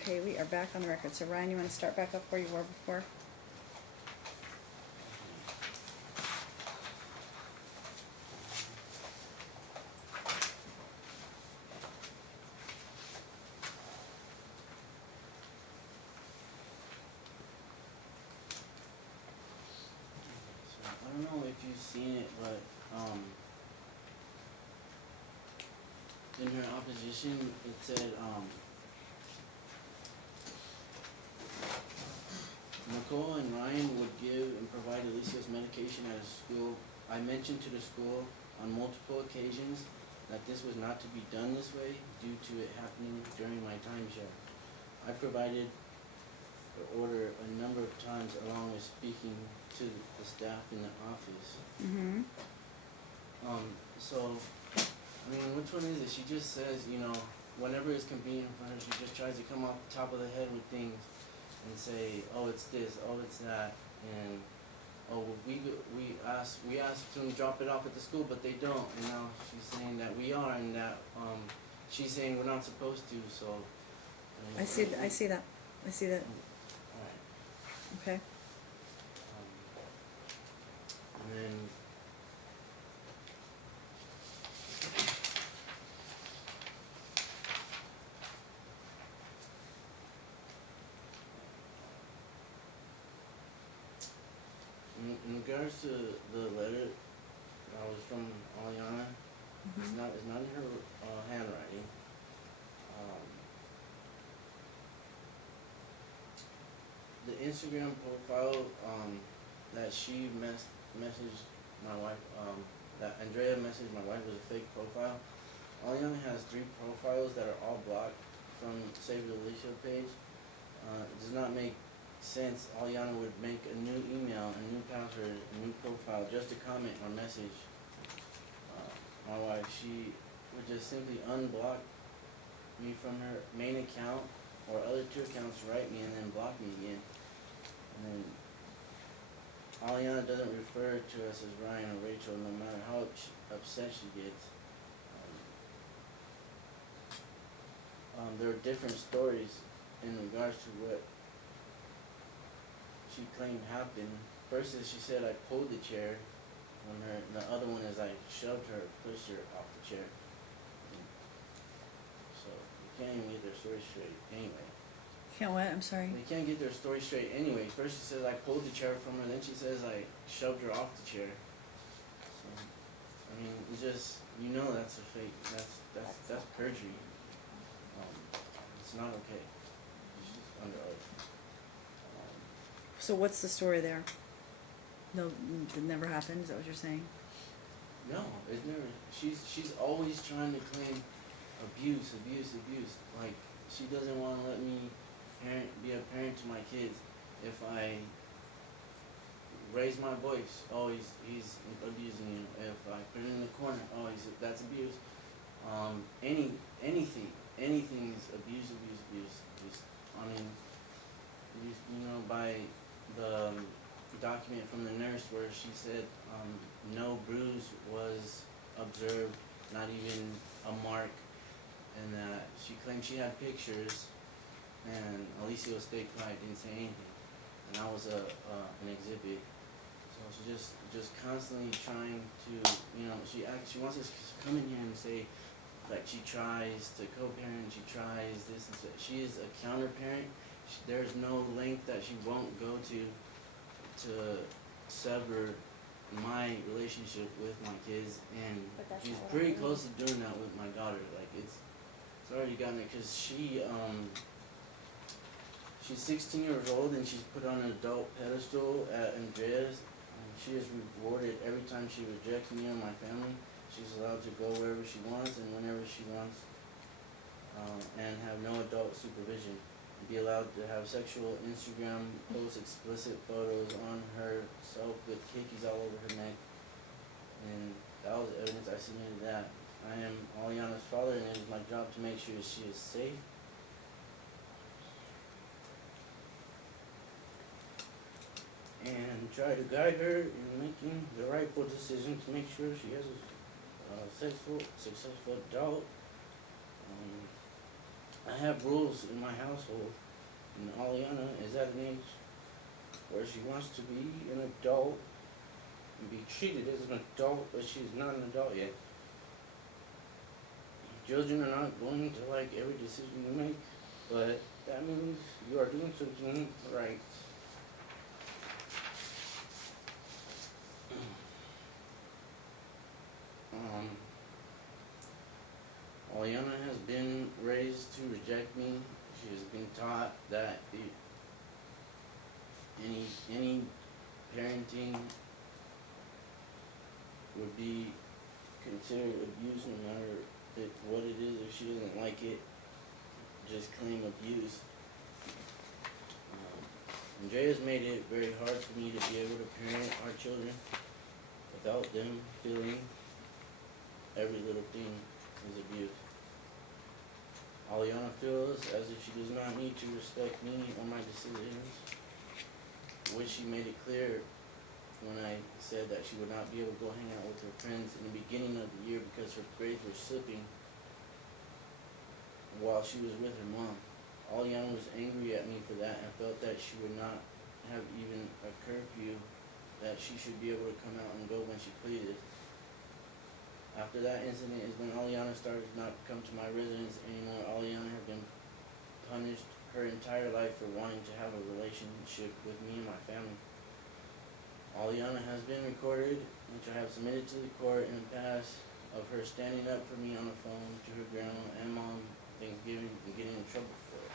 Okay, we are back on the record. So Ryan, you want to start back up where you were before? So I don't know if you've seen it, but in her opposition, it said Nicole and Ryan would give and provide Alicia's medication at a school. I mentioned to the school on multiple occasions that this was not to be done this way due to it happening during my timeshare. I provided the order a number of times along with speaking to the staff in the office. Mm-hmm. So, I mean, which one is it? She just says, you know, whenever it's convenient for her, she just tries to come off the top of the head with things and say, oh, it's this, oh, it's that, and oh, well, we asked them to drop it off at the school, but they don't, and now she's saying that we are, and that she's saying we're not supposed to. So I see that. Alright. Okay. And then in regards to the letter that was from Aliana, it's not in her handwriting. The Instagram profile that she messaged my wife, that Andrea messaged my wife was a fake profile. Aliana has 3 profiles that are all blocked from Save the Alicia page. It does not make sense. Aliana would make a new email, a new password, a new profile just to comment or message my wife. She would just simply unblock me from her main account or other 2 accounts, write me, and then block me again. And then Aliana doesn't refer to us as Ryan or Rachel no matter how upset she gets. There are different stories in regards to what she claimed happened. First is she said I pulled the chair on her, the other one is I shoved her, pushed her off the chair. So you can't even get their story straight anyway. Can't what? I'm sorry. They can't get their story straight anyway. First she says I pulled the chair from her, then she says I shoved her off the chair. So I mean, it's just, you know, that's a fake. That's perjury. It's not okay. She's under oath. So what's the story there? No, it never happened. Is that what you're saying? No, it's never. She's always trying to claim abuse. Like she doesn't want to let me be a parent to my kids. If I raise my voice, oh, he's abusing you. If I put it in the corner, oh, that's abuse. Anything is abuse. I mean, you know, by the document from the nurse where she said no bruise was observed, not even a mark, and that she claimed she had pictures, and Alicia stayed quiet, didn't say anything, and that was an exhibit. So she's just constantly trying to, you know, she wants us to come in here and say like she tries to co-parent, she tries this and so. She is a counter-parent. There's no length that she won't go to sever my relationship with my kids, and she's pretty close to doing that with my daughter. Like it's already gotten it, because she's 16 years old and she's put on an adult pedestal at Andrea's. She is rewarded every time she rejects me and my family. She's allowed to go wherever she wants and whenever she wants, and have no adult supervision. Be allowed to have sexual Instagram posts, explicit photos on herself with kickies all over her neck. And that was evidence. I submitted that. I am Aliana's father, and it is my job to make sure she is safe. And try to guide her in making the rightful decision to make sure she has a successful adult. I I have rules in my household, and Aliana is at an age where she wants to be an adult and be treated as an adult, but she's not an adult yet. Children are not going to like every decision you make, but that means you are doing something right. Aliana has been raised to reject me. She has been taught that any parenting would be considered abuse, no matter what it is. If she doesn't like it, just claim abuse. Andrea's made it very hard for me to be able to parent our children without them feeling every little thing is abuse. Aliana feels as if she does not need to respect me or my decisions, which she made it clear when I said that she would not be able to go hang out with her friends in the beginning of the year because her grades were slipping while she was with her mom. Aliana was angry at me for that and felt that she would not have even a curfew, that she should be able to come out and go when she pleaded. After that incident is when Aliana started not to come to my residence anymore. Aliana had been punished her entire life for wanting to have a relationship with me and my family. Aliana has been recorded, which I have submitted to the court in the past, of her standing up for me on the phone to her grandma and mom Thanksgiving and getting in trouble for it.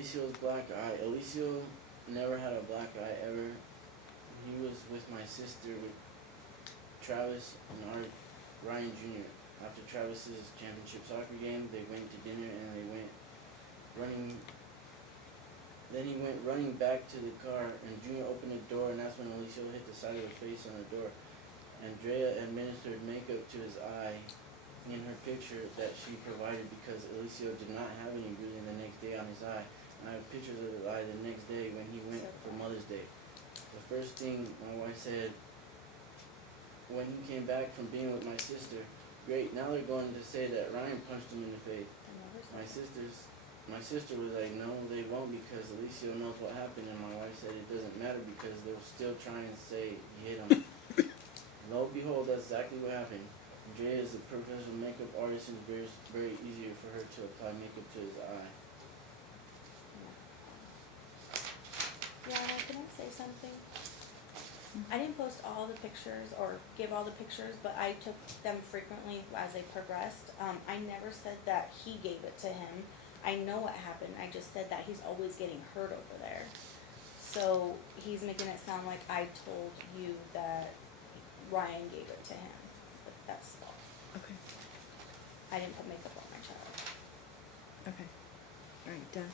Alicia's black eye. Alicia never had a black eye ever. He was with my sister, with Travis and Ryan Jr. After Travis's championship soccer game, they went to dinner and they went running. Then he went running back to the car, and Junior opened the door, and that's when Alicia hit the side of her face on the door. Andrea administered makeup to his eye in her picture that she provided because Alicia did not have any bruising the next day on his eye. And I have pictures of his eye the next day when he went for Mother's Day. The first thing my wife said when he came back from being with my sister, great, now they're going to say that Ryan punched him in the face. My sister was like, no, they won't, because Alicia knows what happened, and my wife said it doesn't matter because they'll still try and say he hit him. Lo and behold, that's exactly what happened. Andrea is a professional makeup artist, and it's very easier for her to apply makeup to his eye. Yeah, can I say something? I didn't post all the pictures or give all the pictures, but I took them frequently as they progressed. I never said that he gave it to him. I know what happened. I just said that he's always getting hurt over there. So he's making it sound like I told you that Ryan gave it to him. But that's false. Okay. I didn't put makeup on my child. Okay. All right, done.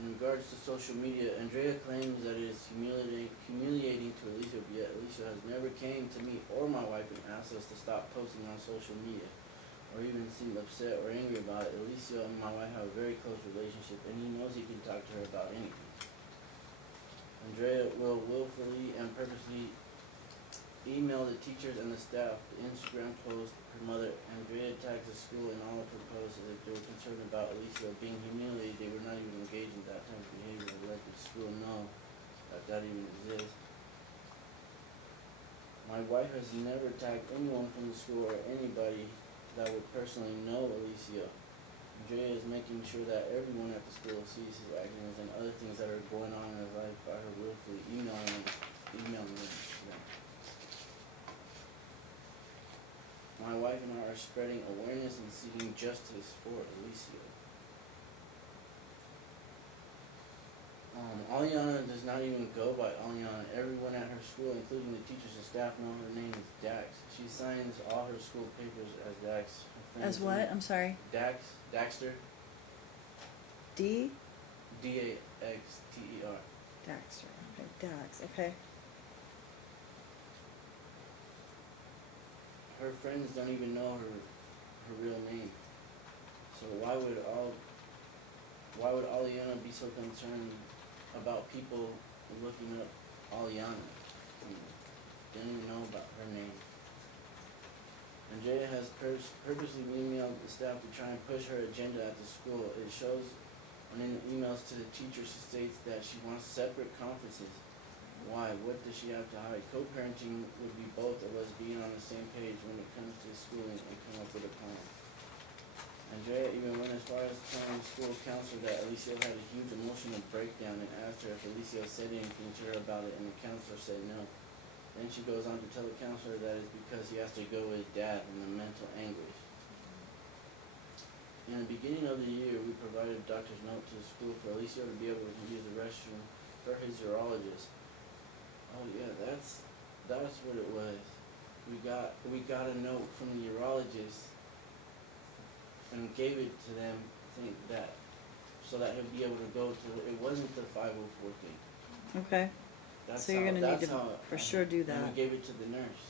In regards to social media, Andrea claims that it is humiliating to Alicia, yet Alicia has never came to me or my wife and asked us to stop posting on social media, or even seem upset or angry about it. Alicia and my wife have a very close relationship, and he knows he can talk to her about anything. Andrea will willfully and purposely email the teachers and the staff the Instagram post her mother. Andrea tags the school in all of her posts as if they were concerned about Alicia being humiliated. They were not even engaged in that type of behavior and let the school know that even exists. My wife has never tagged anyone from the school or anybody that would personally know Alicia. Andrea is making sure that everyone at the school sees his actions and other things that are going on in his life by her willfully emailing them. My wife and I are spreading awareness and seeking justice for Alicia. Aliana does not even go by Aliana. Everyone at her school, including the teachers and staff, know her name is Dax. She signs all her school papers as Dax. As what? I'm sorry. Daxter. D? D-A-X-T-E-R. Daxter. Okay, Dax. Okay. her friends don't even know her real name. So why would Aliana be so concerned about people looking up Aliana? They don't even know about her name. Andrea has purposely emailed the staff to try and push her agenda at the school. It shows in the emails to the teacher, she states that she wants separate conferences. Why? What does she have to hide? Co-parenting would be both of us being on the same page when it comes to schooling and come up with a plan. Andrea even went as far as telling the school counselor that Alicia had a huge emotional breakdown and asked her if Alicia said anything to her about it, and the counselor said no. Then she goes on to tell the counselor that it's because he has to go with his dad and the mental anguish. In the beginning of the year, we provided a doctor's note to the school for Alicia to be able to use the restroom for his urologist. Oh yeah, that's what it was. We got a note from the urologist and gave it to them, so that he'll be able to go to. It wasn't the 504 thing. Okay, That's so you're how- gonna need that's to how for sure do And that. we gave it to the nurse.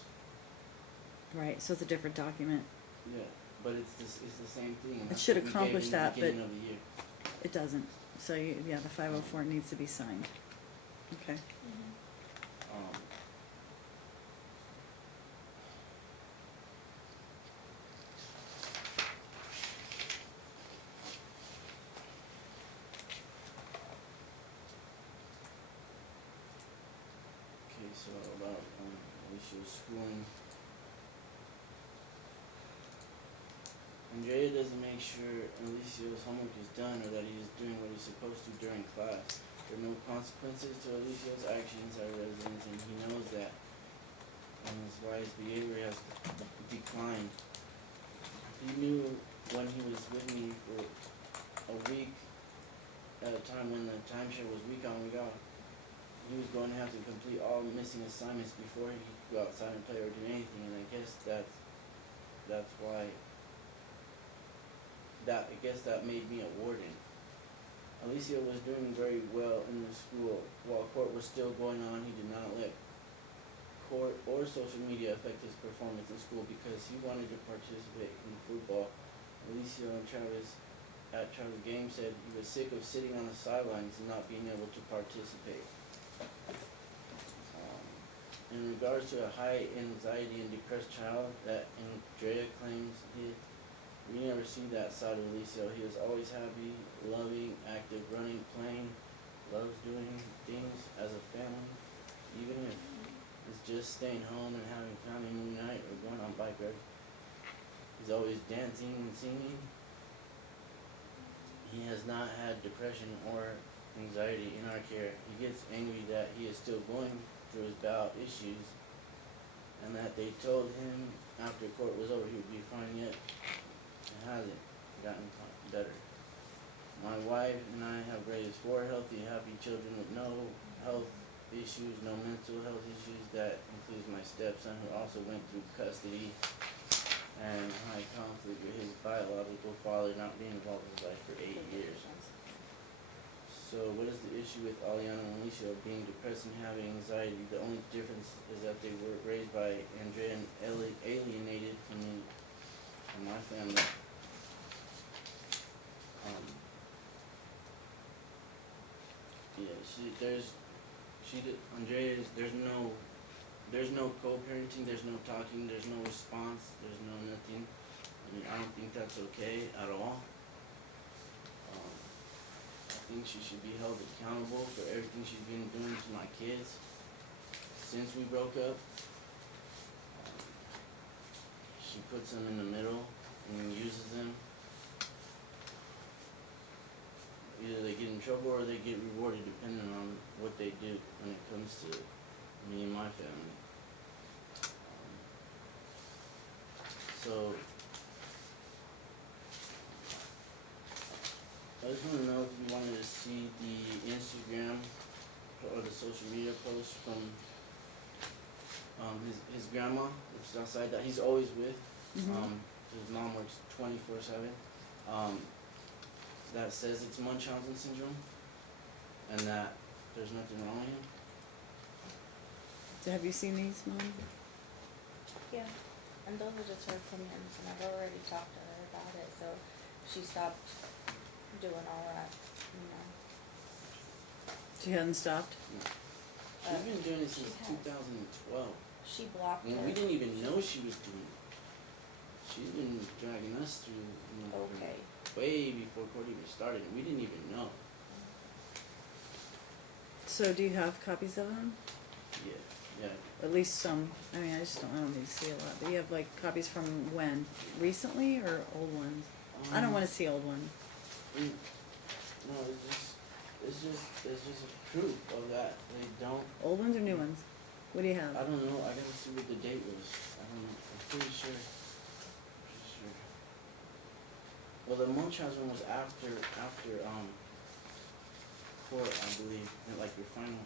Right, so it's a different document. Yeah, but it's the same thing. It That's should what we gave accomplish in the that, but- beginning of the year. It doesn't. So yeah, the 504 needs to be signed. Okay. Um, okay, so about Alicia's schooling. Andrea doesn't make sure Alicia's homework is done or that he is doing what he's supposed to during class. There are no consequences to Alicia's actions as residents, and he knows that, and that's why his behavior has declined. He knew when he was with me for a week at a time when the timeshare was week on, week off, he was going to have to complete all missing assignments before he could go outside and play or do anything, and I guess that's why. I guess that made me a warden. Alicia was doing very well in the school. While court was still going on, he did not let court or social media affect his performance in school because he wanted to participate in football. Alicia and Travis at Travis' game said he was sick of sitting on the sidelines and not being able to participate. In regards to a high anxiety and depressed child that Andrea claims we never see that side of Alicia. He is always happy, loving, active, running, playing, loves doing things as a family, even if it's just staying home and having family movie night or going on bike rides. He's always dancing and singing. He has not had depression or anxiety in our care. He gets angry that he is still going through his bowel issues and that they told him after court was over he would be fine, yet it hasn't gotten better. My wife and I have raised 4 healthy, happy children with no health issues, no mental health issues. That includes my stepson, who also went through custody and high conflict with his biological father not being involved in his life for 8 years. So what is the issue with Aliana and Alicia being depressed and having anxiety? The only difference is that they were raised by Andrea and alienated from me and my family. Andrea, there's no co-parenting, there's no talking, there's no response, there's no nothing. I mean, I don't think that's okay at all. I think she should be held accountable for everything she's been doing to my kids since we broke up. She puts them in the middle and uses them. Either they get in trouble or they get rewarded depending on what they do when it comes to me and my family. So I just want to know if you wanted to see the Instagram or the social media post from his grandma, which is outside that he's always with. His mom works 24/7. That says it's Munchausen syndrome, and that there's nothing wrong with him. So have you seen these, Mom? Yeah, And those are just her opinions, and I've already talked to her about it, so she stopped doing all that, you know. She hadn't stopped? She's been doing it since She has. 2012. She blocked her. And we didn't even know she was doing it. She's been dragging us through, you know, from Okay. way before court even started, and we didn't even know. So do you have copies of them? Yeah. At least some, I mean, I don't need to see a lot, but you have like copies from when? Recently or old ones? I don't wanna see old ones. No, it's just a proof of that. They don't. Old ones or new ones? What do you have? I don't know. I gotta see what the date was. I don't know. I'm pretty sure. Well, the Montrose one was after court, I believe, and like your final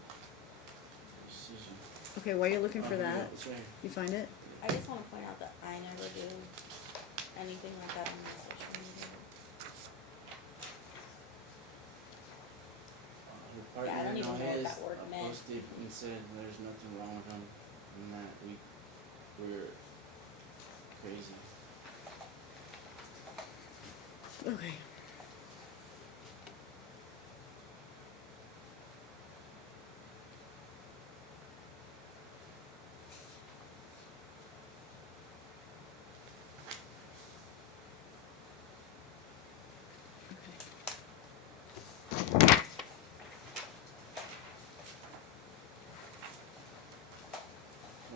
decision. Okay, while you're looking for Yeah, that, it's right here. you find it? I just wanna point out that I never do anything like that on my social media. Your Yeah, I partner don't even know what his that word meant. posted and said there's nothing wrong with him, and that we're crazy. Okay.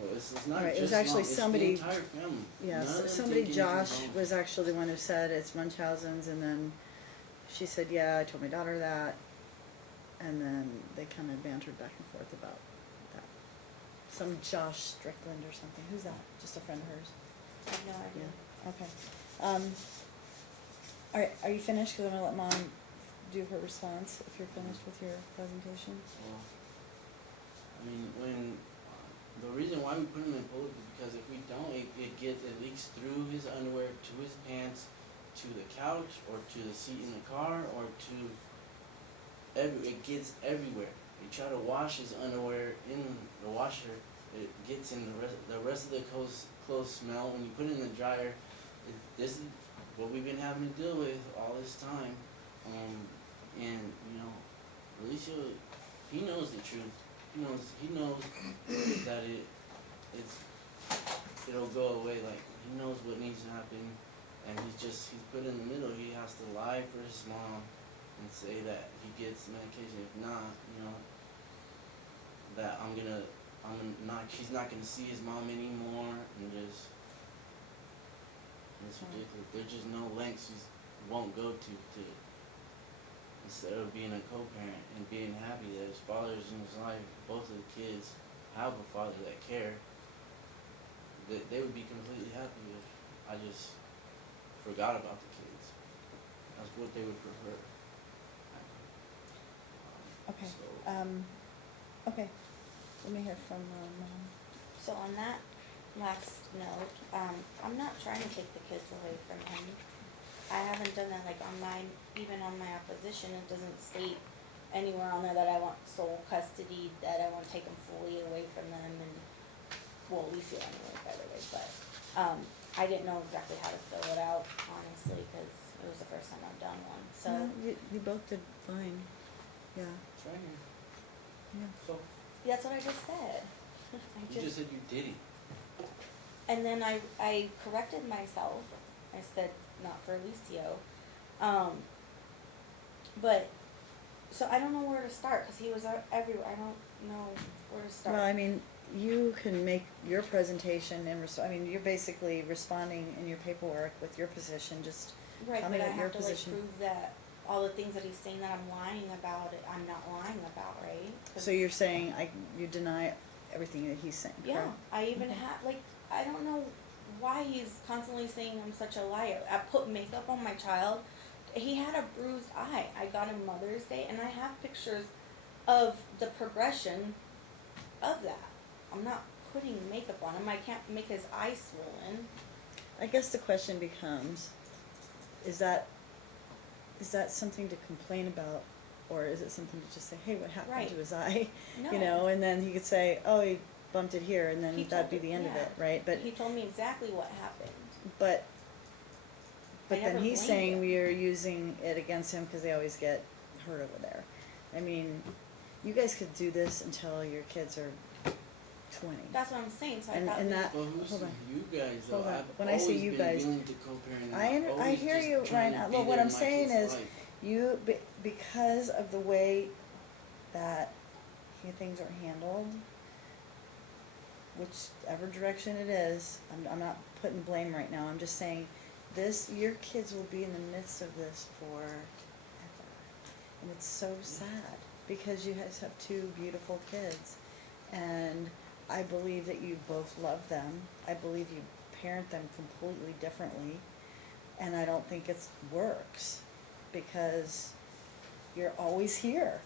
Well, it's not Alright, it was just actually Mom, it's somebody- the entire family. Yes, None of them somebody, think anything's Josh, wrong. was actually the one who said it's Munchausen's, and then she said, yeah, I told my daughter that, and then they kinda bantered back and forth about that. Some Josh Strickland or something, who's that? Just a friend of hers? I have no idea. Yeah, okay. Alright, are you finished? Cause I'm gonna let Mom do her response, if you're finished with your presentation. Well, I mean, the reason why we put him in public is because if we don't, it leaks through his underwear to his pants, to the couch, or to the seat in the car, or it gets everywhere. You try to wash his underwear in the washer, it gets in the rest of the clothes smell. When you put it in the dryer, this is what we've been having to deal with all this time. And you know, Alicia, he knows the truth. He knows that it'll go away. Like, he knows what needs to happen, and he's put in the middle. He has to lie for his mom and say that he gets medication. If not, you know, that he's not gonna see his mom anymore, and it's ridiculous. There's just no lengths he won't go to instead of being a co-parent and being happy that his father's in his life. Both of the kids have a father that care. They would be completely happy if I just forgot about the kids. That's what they would prefer. Okay, So, okay, let me hear from, Mom. So on that last note, I'm not trying to take the kids away from him. I haven't done that, like even on my opposition, it doesn't state anywhere on there that I want sole custody, that I want to take them fully away from them, and, well, we feel anyway, by the way, but, I didn't know exactly how to fill it out, honestly, cause it was the first time I've done one, so. No, you both did fine, yeah, it's right here. yeah. So, That's what I just said. you just said you did it. And then I corrected myself. I said not for Alicio. But so I don't know where to start because he was everywhere. I don't know where to start. Well, I mean, you can make your presentation and you're basically responding in your paperwork with your position, just right, tell me but I what your have to like position. prove that all the things that he's saying that I'm lying about it, I'm not lying about, right? 'Cause So you're saying you deny everything that he's saying, yeah, correct? I even Okay. have like I don't know why he's constantly saying I'm such a liar. I put makeup on my child. He had a bruised eye. I got him Mother's Day, and I have pictures of the progression of that. I'm not putting makeup on him. I can't make his eye swollen. I guess the question becomes, is that something to complain about, or is it something to just say, hey, what happened Right. to his eye? No. You know, and then he could say, oh, bumped it here, and then He that'd be told the it, end of yeah. it, right? But He told me exactly what happened. but I then never he's blamed saying him. we are using it against him because they always get hurt over there. I mean, you guys could do this until your kids are 20. That's what I'm saying, so I And- thought and we- that- Well, who's hold on. you guys though? Hold on. I've When I say always you been guys, willing to co-parent. I always hear just you, trying Ryan. to Well, be what there I'm in my saying kid's is, life. because of the way that things are handled, whichever direction it is, I'm not putting blame right now. I'm just saying, your kids will be in the midst of this forever, and it's so sad because you guys have two beautiful kids, and I believe that you both love them. I believe you parent them completely differently, and I don't think it works because you're always here.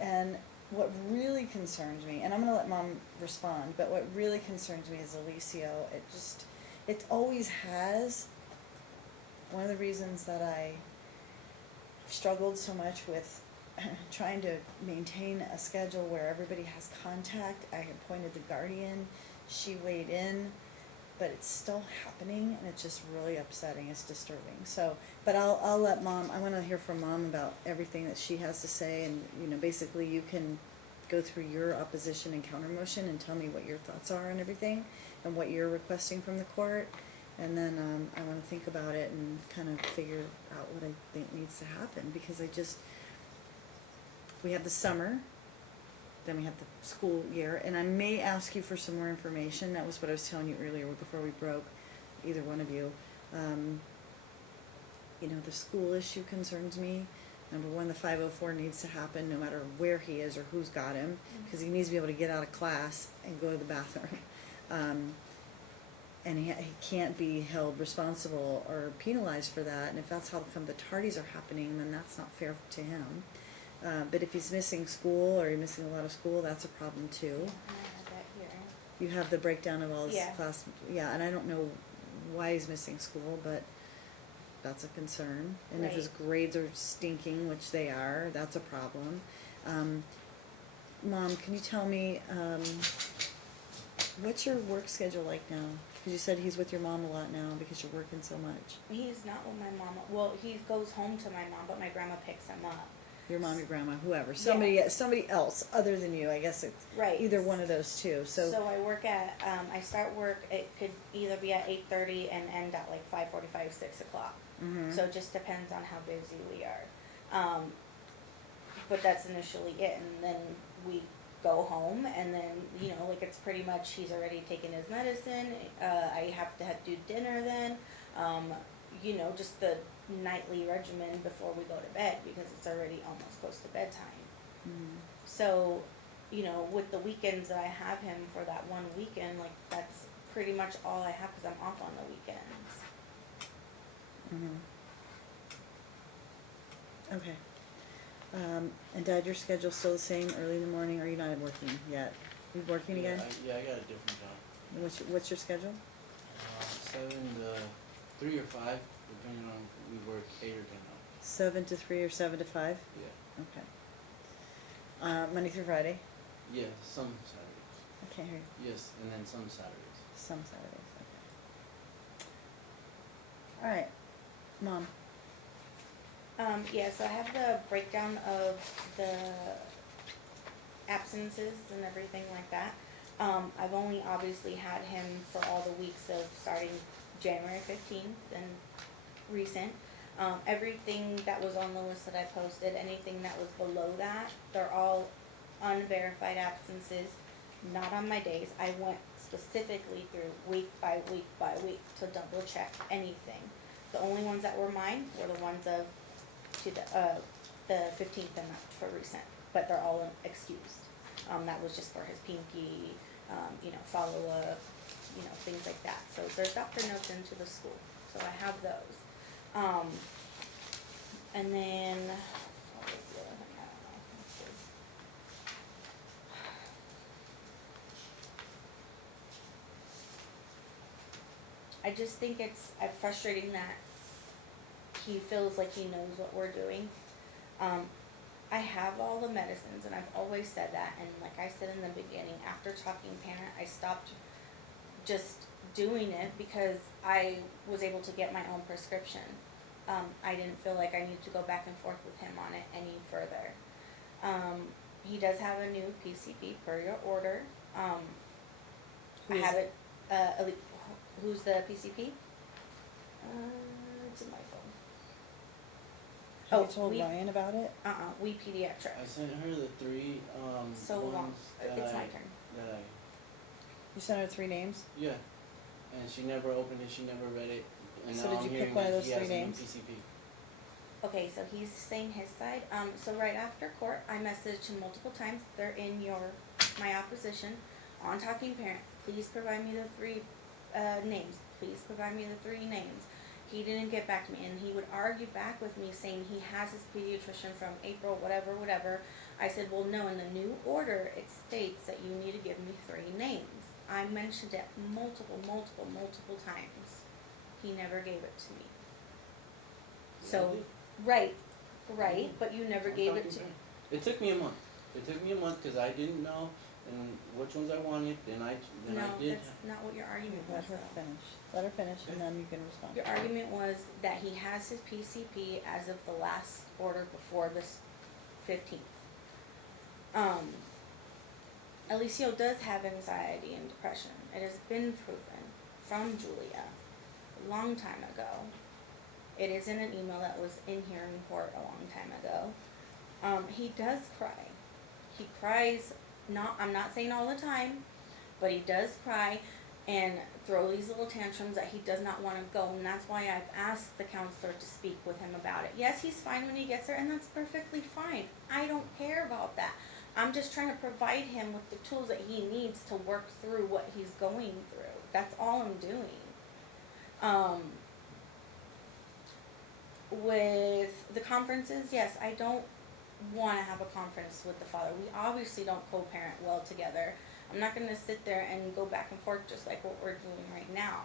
And what really concerns me, and I'm gonna let Mom respond, but what really concerns me is Alicio. It always has. One of the reasons that I struggled so much with trying to maintain a schedule where everybody has contact, I appointed the guardian, she weighed in, but it's still happening, and it's just really upsetting, it's disturbing. So, but I'll let Mom, I wanna hear from Mom about everything that she has to say, and, basically you can go through your opposition and counter motion and tell me what your thoughts are on everything, and what you're requesting from the court, and then, I wanna think about it and kind of figure out what I think needs to happen, because we have the summer, then we have the school year, and I may ask you for some more information. That was what I was telling you earlier before we broke, either one of you. The school issue concerns me. Number one, the 504 needs to happen no matter where he is or who's got him, because he needs to be able to get out of class and go to the bathroom. And he can't be held responsible or penalized for that, and if that's how come the tardies are happening, then that's not fair to him. But if he's missing school, or he's missing a lot of school, that's a problem too. Yeah, and I had that hearing. You have the breakdown of all his Yeah. class, and I don't know why he's missing school, but that's a concern. And if his Right. grades are stinking, which they are, that's a problem. Mom, can you tell me, what's your work schedule like now? Because you said he's with your mom a lot now because you're working so much. He's not with my mom. Well, he goes home to my mom, but my grandma picks him up. Your mom, your grandma, whoever, somebody else other than you. I guess it's Right. either one of those two. So I work at, I start work, it could either be at 8:30 and end at like 5:45, 6 o'clock. Mhm. So it just depends on how busy we are. But that's initially it, and then we go home, and then, like it's pretty much, he's already taken his medicine, I have to do dinner then, just the nightly regimen before we go to bed, because it's already almost close to bedtime. So, with the weekends that I have him for that one weekend, like that's pretty much all I have, because I'm off on the weekends. Okay. And Dad, your schedule's still the same, early in the morning, or are you not working yet? You working Yeah, again? I got a different job. And what's your schedule? 7 to 3 or 5, depending on if we work 8 or 10 hours. 7 to 3 or 7 to 5? Yeah. Okay. Monday through Friday? Yeah, some Saturdays. I can't hear you. Yes, and then some Saturdays. Some Saturdays, okay. Alright, Mom. So I have the breakdown of the absences and everything like that. I've only obviously had him for all the weeks of starting January 15th and recent. Everything that was on the list that I posted, anything that was below that, they're all unverified absences, not on my days. I went specifically through week by week by week to double check anything. The only ones that were mine were the ones of the 15th and up for recent, but they're all excused. That was just for his pinky, follow up, things like that. So there's doctor notes into the school, so I have those. And then, what was the other thing? I don't know. Let's see. I just think it's frustrating that he feels like he knows what we're doing. I have all the medicines, and I've always said that, and like I said in the beginning, after talking parent, I stopped just doing it because I was able to get my own prescription. I didn't feel like I needed to go back and forth with him on it any further. He does have a new PCP per your order. I Who is have it? it, who's the PCP? It's in my phone. Have Oh, you told we- Ryan about it? We pediatric. I sent her the three, So long. ones that It's I, my turn. that I, You sent her 3 names? yeah. And she never opened it, she never read it, and So now did I'm you pick hearing one of that those he 3 has a new names? PCP. Okay, so he's saying his side. So right after court, I messaged him multiple times. They're in my opposition on Talking Parent. Please provide me the 3 names. Please provide me the 3 names. He didn't get back to me, and he would argue back with me saying he has his pediatrician from April, whatever. I said, well, no, in the new order, it states that you need to give me 3 names. I mentioned it multiple times. He never gave it to me. So, right, but you never I'm gave it talking to me. parent. It took me a month. It took me a month because I didn't know and which ones I wanted, and I No, did. that's not what your argument Let was, her though. finish. Let her finish, and then you can respond. Your argument was that he has his PCP as of the last order before this 15th. Alicio does have anxiety and depression. It has been proven from Julia a long time ago. It is in an email that was in hearing court a long time ago. He does cry. He cries, I'm not saying all the time, but he does cry and throw these little tantrums that he does not want to go, and that's why I've asked the counselor to speak with him about it. Yes, he's fine when he gets there, and that's perfectly fine. I don't care about that. I'm just trying to provide him with the tools that he needs to work through what he's going through. That's all I'm doing. With the conferences, yes, I don't want to have a conference with the father. We obviously don't co-parent well together. I'm not going to sit there and go back and forth just like what we're doing right now.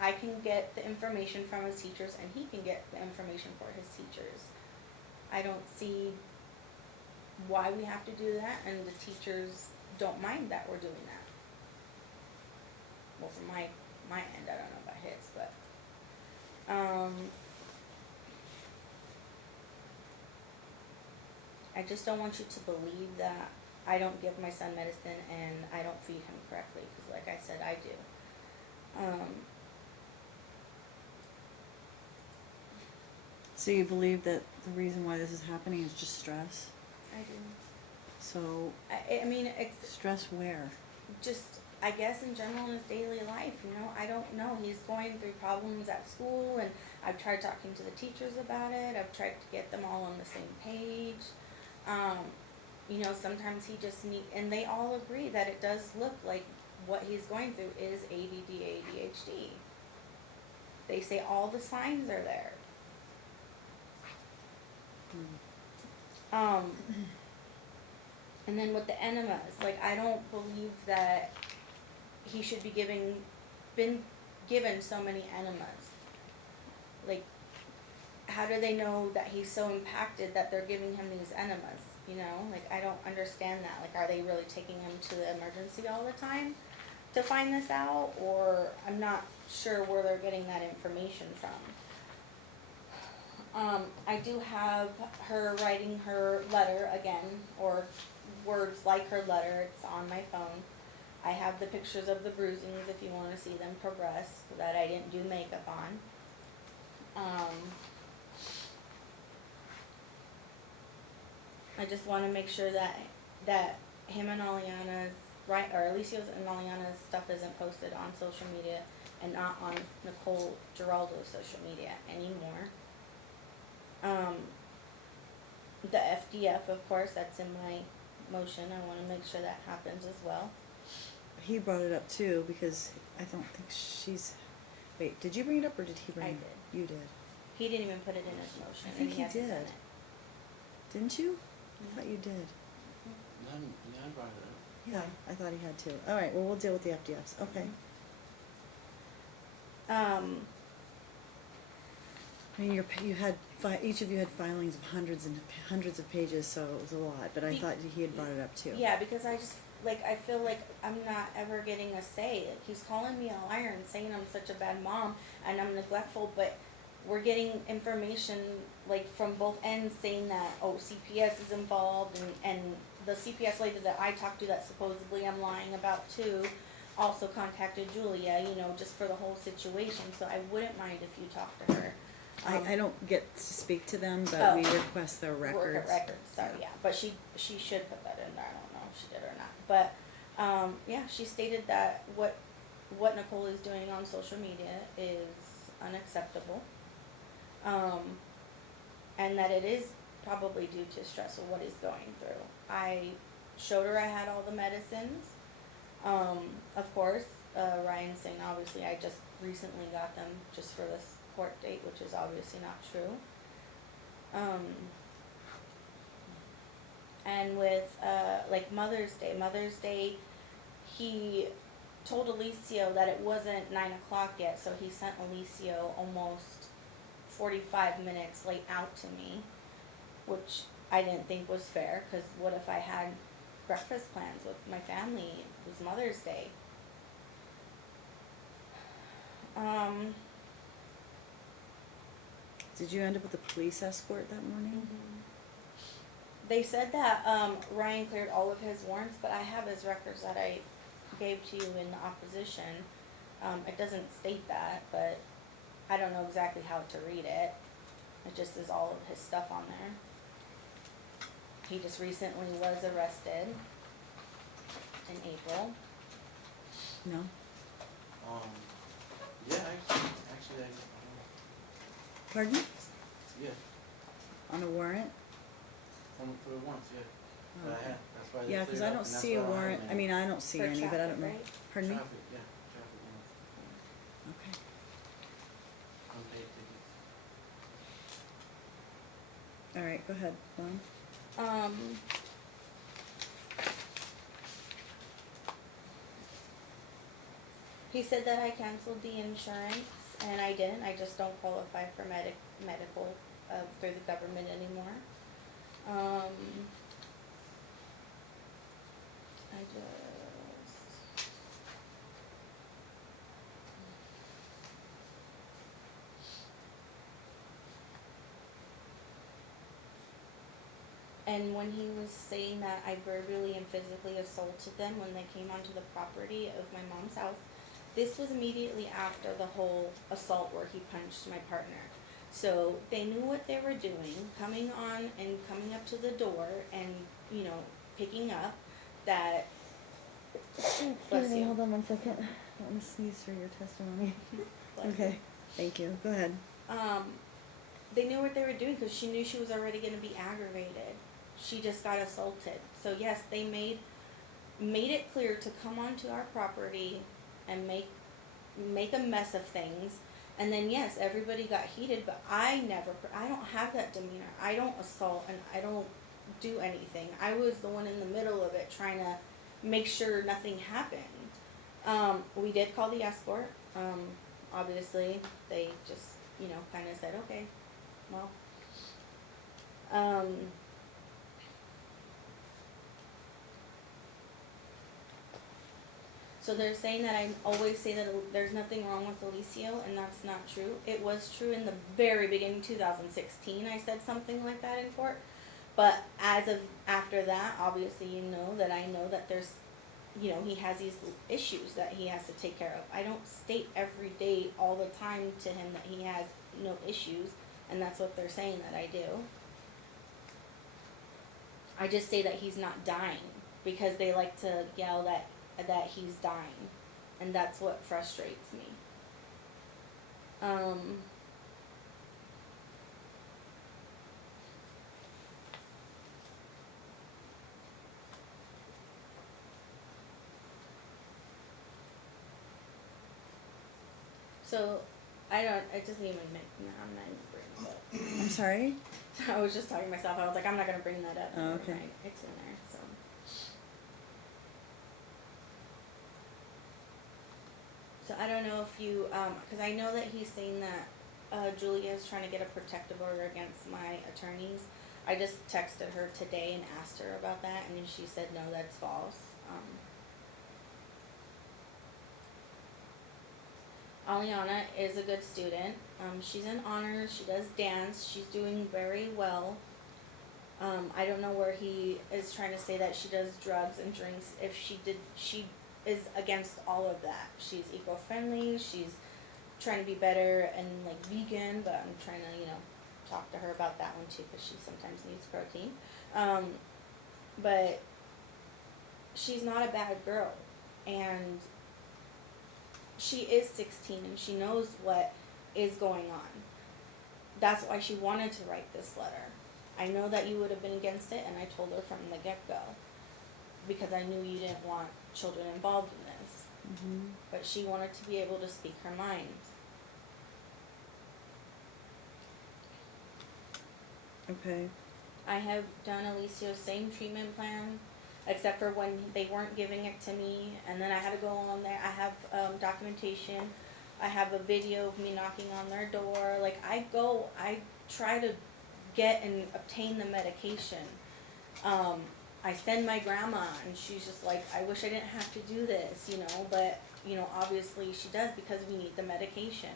I can get the information from his teachers, and he can get the information for his teachers. I don't see why we have to do that, and the teachers don't mind that we're doing that. Well, from my end, I don't know about his, but I just don't want you to believe that I don't give my son medicine and I don't feed him correctly, because like I said, I do. So you believe that the reason why this is happening is just stress? I do. So, I mean, it's stress where? just, I guess in general in his daily life, I don't know. He's going through problems at school, and I've tried talking to the teachers about it. I've tried to get them all on the same page. Sometimes he just and they all agree that it does look like what he's going through is ADD, ADHD. They say all the signs are there. And then with the enemas, I don't believe that he should be been given so many enemas. How do they know that he's so impacted that they're giving him these enemas? I don't understand that. Are they really taking him to the emergency all the time to find this out? Or I'm not sure where they're getting that information from. I do have her writing her letter again, or words like her letter. It's on my phone. I have the pictures of the bruisings if you want to see them progress, that I didn't do makeup on. I just want to make sure that him and Aliana's, or Alicia's and Aliana's stuff isn't posted on social media and not on Nicole Geraldo's social media anymore. The FDF, of course, that's in my motion. I want to make sure that happens as well. He brought it up too, because I don't think wait, did you bring it up or did he bring I it up? did. You did. He didn't even put it in his motion. I think and he hasn't done did. it. Didn't you? I thought you did. Yeah, I brought it up. Yeah, I thought he had too. Alright, well, we'll deal with the FDFs. Okay. I mean, each of you had filings of hundreds and hundreds of pages, so it was a lot, but I thought he had brought it up too. Yeah, because I just, like, I feel like I'm not ever getting a say. Like, he's calling me a liar and saying I'm such a bad mom and I'm neglectful, but we're getting information, like, from both ends saying that, oh, CPS is involved, and the CPS lady that I talked to that supposedly I'm lying about too, also contacted Julia, you know, just for the whole situation, so I wouldn't mind if you talk to her. I don't get to speak to them, but we Oh. request their records. Records, sorry, yeah, but she should put that in there, I don't know if she did or not, but, yeah, she stated that what Nicole is doing on social media is unacceptable. And that it is probably due to stress of what he's going through. I showed her I had all the medicines. Of course, Ryan's saying obviously I just recently got them just for this court date, which is obviously not true. And with, like Mother's Day, he told Alicio that it wasn't 9 o'clock yet, so he sent Alicio almost 45 minutes late out to me, which I didn't think was fair, because what if I had breakfast plans with my family? It was Mother's Day. Did you end up with a police escort that morning? They said that Ryan cleared all of his warrants, but I have his records that I gave to you in the opposition. It doesn't state that, but I don't know exactly how to read it. It just is all of his stuff on there. He just recently was arrested in April. No? Yeah, actually, Pardon? yeah, On a warrant? for once, yeah. Oh, But I okay. had, that's why they Yeah, cleared because I up, don't and that's see a why I don't have warrant, I any. mean, I don't see For any, but I don't know. traffic, right? Pardon me? Traffic, yeah, Okay. unpaid tickets. All right, go ahead, Lauren. He said that I canceled the insurance, and I didn't. I just don't qualify for medical through the government anymore. I just. And when he was saying that I verbally and physically assaulted them when they came onto the property of my mom's house, this was immediately after the whole assault where he punched my partner. So they knew what they were doing, coming on and coming up to the door and, you know, picking up that. Bless you. Hold on 1 second. I want to sneeze for your testimony. Bless you. Okay, thank you. Go ahead. They knew what they were doing because she knew she was already going to be aggravated. She just got assaulted. So yes, they made it clear to come onto our property and make a mess of things. And then yes, everybody got heated, but I don't have that demeanor. I don't assault and I don't do anything. I was the one in the middle of it trying to make sure nothing happened. We did call the escort. Obviously they just, you know, kind of said, okay, well, so they're saying that I always say that there's nothing wrong with Alicio, and that's not true. It was true in the very beginning, 2016, I said something like that in court. But as of after that, obviously you know that there's, you know, he has these issues that he has to take care of. I don't state every day all the time to him that he has no issues, and that's what they're saying that I do. I just say that he's not dying because they like to yell that he's dying, and that's what frustrates me. So it doesn't even make, no, I'm not even bringing it up. I'm sorry? I was just talking to myself, I was like, I'm not gonna bring that up. Oh, okay. Right, it's in there, so. So I don't know if you, cause I know that he's saying that Julia is trying to get a protective order against my attorneys. I just texted her today and asked her about that, and she said, no, that's false. Aliana is a good student. She's in honors, she does dance, she's doing very well. I don't know where he is trying to say that she does drugs and drinks. If she did, she is against all of that. She's eco-friendly, she's trying to be better and like vegan, but I'm trying to, talk to her about that one too, because she sometimes needs protein. But she's not a bad girl, and she is 16 and she knows what is going on. That's why she wanted to write this letter. I know that you would have been against it, and I told her from the get-go, because I knew you didn't want children involved in this. Mm-hmm. But she wanted to be able to speak her mind. Okay. I have done Alicia's same treatment plan, except for when they weren't giving it to me, and then I had to go on there. I have documentation. I have a video of me knocking on their door. Like, I try to get and obtain the medication. I send my grandma, and she's just like, I wish I didn't have to do this, but, obviously she does, because we need the medication.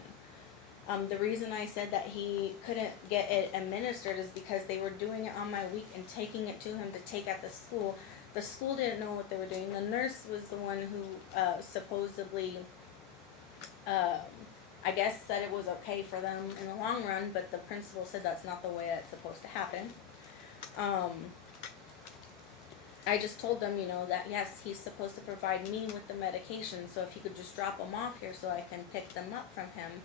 The reason I said that he couldn't get it administered is because they were doing it on my week and taking it to him to take at the school. The school didn't know what they were doing. The nurse was the one who supposedly, I guess, said it was okay for them in the long run, but the principal said that's not the way it's supposed to happen. I just told them, that yes, he's supposed to provide me with the medication, so if he could just drop them off here so I can pick them up from him,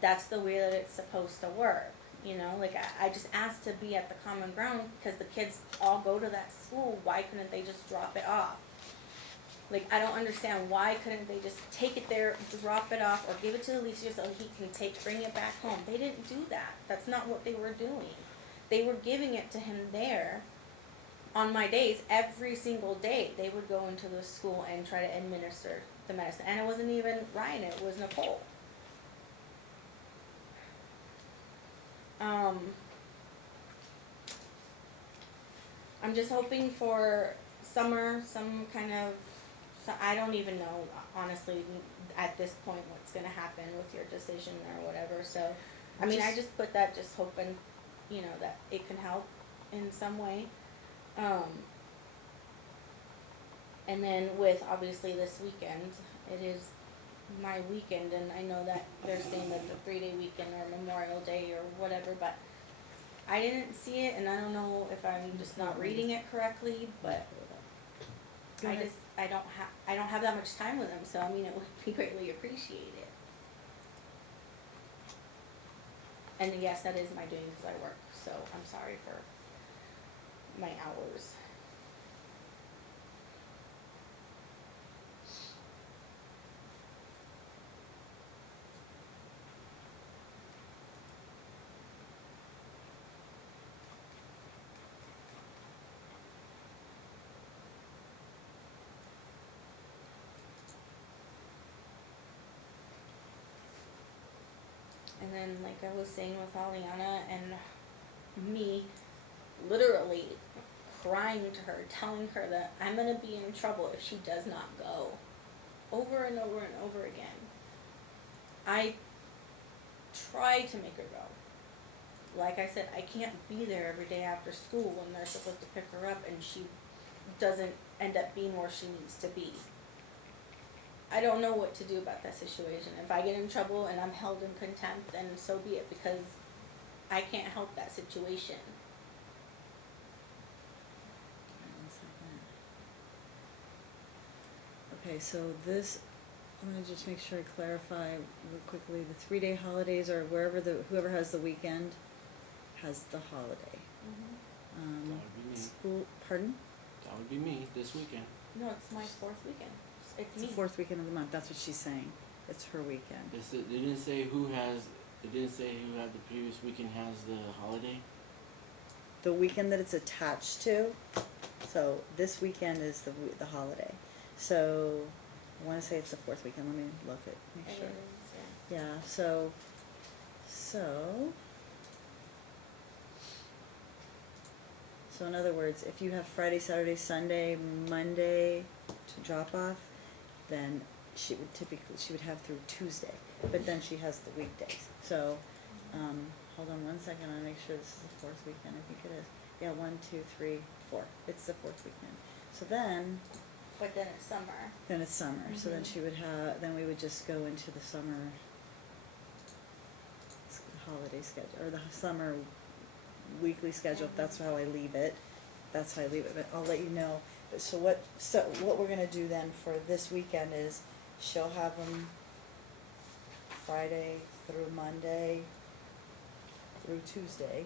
that's the way that it's supposed to work. Like, I just asked to be at the common ground because the kids all go to that school. Why couldn't they just drop it off? Like, I don't understand, why couldn't they just take it there, drop it off, or give it to Alicia so he can bring it back home? They didn't do that. That's not what they were doing. They were giving it to him there on my days. Every single day they would go into the school and try to administer the medicine. And it wasn't even Ryan, it was Nicole. I'm just hoping for summer, some kind of, I don't even know, honestly, at this point what's going to happen with your decision or whatever. So, I just put that just hoping, that it can help in some way. And then with, obviously, this weekend, it is my weekend, and I know that they're saying that the 3-day weekend or Memorial Day or whatever, but I didn't see it, and I don't know if I'm just not reading it correctly, but I don't have that much time with them, so it would be greatly appreciated. And yes, that is my doing because I work, so I'm sorry for my hours. And then, like I was saying with Aliana and me, literally crying to her, telling her that I'm going to be in trouble if she does not go. Over and over and over again. I try to make her go. Like I said, I can't be there every day after school when they're supposed to pick her up and she doesn't end up being where she needs to be. I don't know what to do about that situation. If I get in trouble and I'm held in contempt, then so be it, because I can't help that situation. Okay, so this, I'm gonna just make sure I clarify real quickly. The 3-day holidays are whoever has the weekend has the holiday. Mm-hmm. That would be me. School, pardon? That would be me this weekend. No, it's my 4th weekend. It's It's me. the 4th weekend of the month. That's what she's saying. It's her weekend. It didn't say who had the previous weekend has the holiday. The weekend that it's attached to. So this weekend is the holiday. So I want to say it's the 4th weekend. Let me look at make It sure. is, Yeah. So So in other words, if you have Friday, Saturday, Sunday, Monday to drop off, then she would have through Tuesday, but then she has the weekdays. So, hold on one second, I wanna make sure this is the fourth weekend, I think it is. Yeah, 1, 2, 3, 4, it's the fourth weekend. So then, But then it's summer. so then Mhm. she would have, then we would just go into the summer holiday schedule, or the summer weekly schedule, if that's how I leave it. That's how I leave it, but I'll let you know. But so what we're gonna do then for this weekend is, she'll have them Friday through Monday through Tuesday.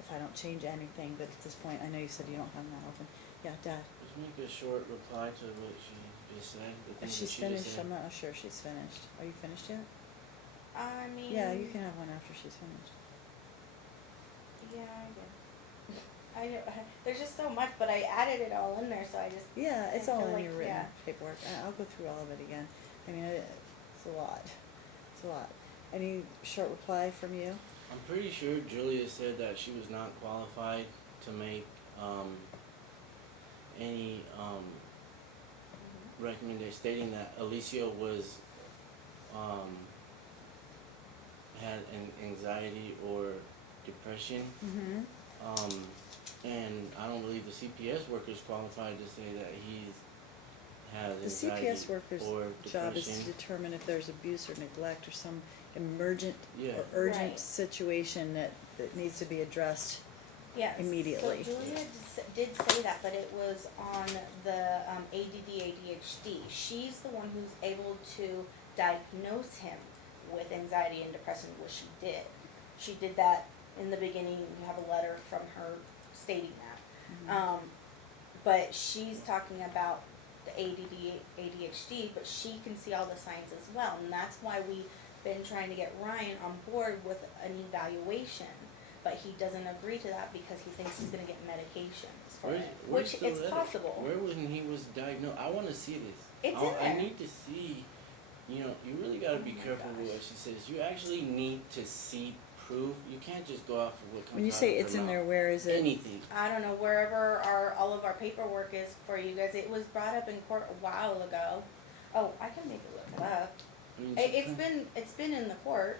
If I don't change anything, but at this point, I know you said you don't have them that often. Yeah, Dad, Just make a short reply to what she just said. The if things that she's she just finished, said. I'm not sure she's finished. Are you finished yet? I mean. Yeah, you can have one after she's finished. Yeah, I do. There's just so much, but I added it all in there, so I just. Yeah, it's I all feel in like, your written yeah. paperwork. I'll go through all of it again. I mean, it's a lot. It's a lot. Any short reply from you? I'm pretty sure Julia said that she was not qualified to make any recommendation stating that Alicia was had an anxiety or depression. Mm-hmm. And I don't believe the CPS worker is qualified to say that he has The anxiety CPS worker's or job is to depression. determine if there's abuse or neglect or some emergent Yeah. or urgent Right. situation that needs to be addressed. Yes. Immediately. So Julia did say that, but it was on the ADD ADHD. She's the one who's able to diagnose him with anxiety and depression, which she did. She did that in the beginning. You have a letter from her stating that. Mhm. But she's talking about the ADD ADHD, but she can see all the signs as well, and that's why we've been trying to get Ryan on board with an evaluation. But he doesn't agree to that because he thinks he's gonna get medications for it, Where's which the it's letter? possible. Where when he was diagnosed? I want to see this. It's in I there. need to see. You know, you really got to be Oh my careful with gosh. what she says. You actually need to see proof. You can't just go off of what comes When you out say of it's her in there, mouth. where is it? Anything. I don't know, wherever all of our paperwork is for you guys. It was brought up in court a while ago. Oh, I can make it look it up. I mean, It's been in the court.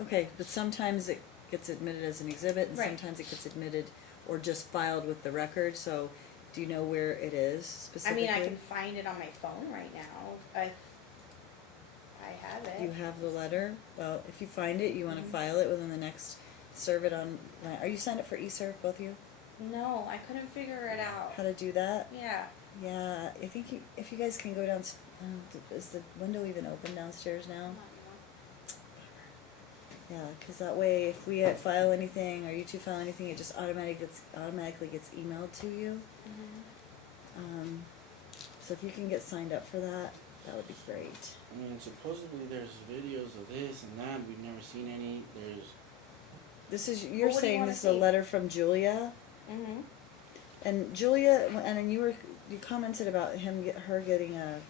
Okay, but sometimes it gets admitted as an exhibit, and Right. sometimes it gets admitted or just filed with the record. So, do you know where it is I specifically? mean, I can find it on my phone right now. I have it. You have the letter. Well, if you find it, you want to Mhm. file it within the next. Serve it on. Are you signed up for eServe, both of you? No, I couldn't figure it out. How to do that? Yeah. Yeah, I think if you guys can go down. Is the window even open downstairs now? Yeah, because that way, if we file anything or you two file anything, it just automatically gets emailed to you. Mhm. So if you can get signed up for that, that would be great. I mean, supposedly there's videos of this and that. We've never seen any. There's. You're Well, what do you saying wanna this is a see? letter from Julia, Mhm. and Julia, and then you commented about her getting a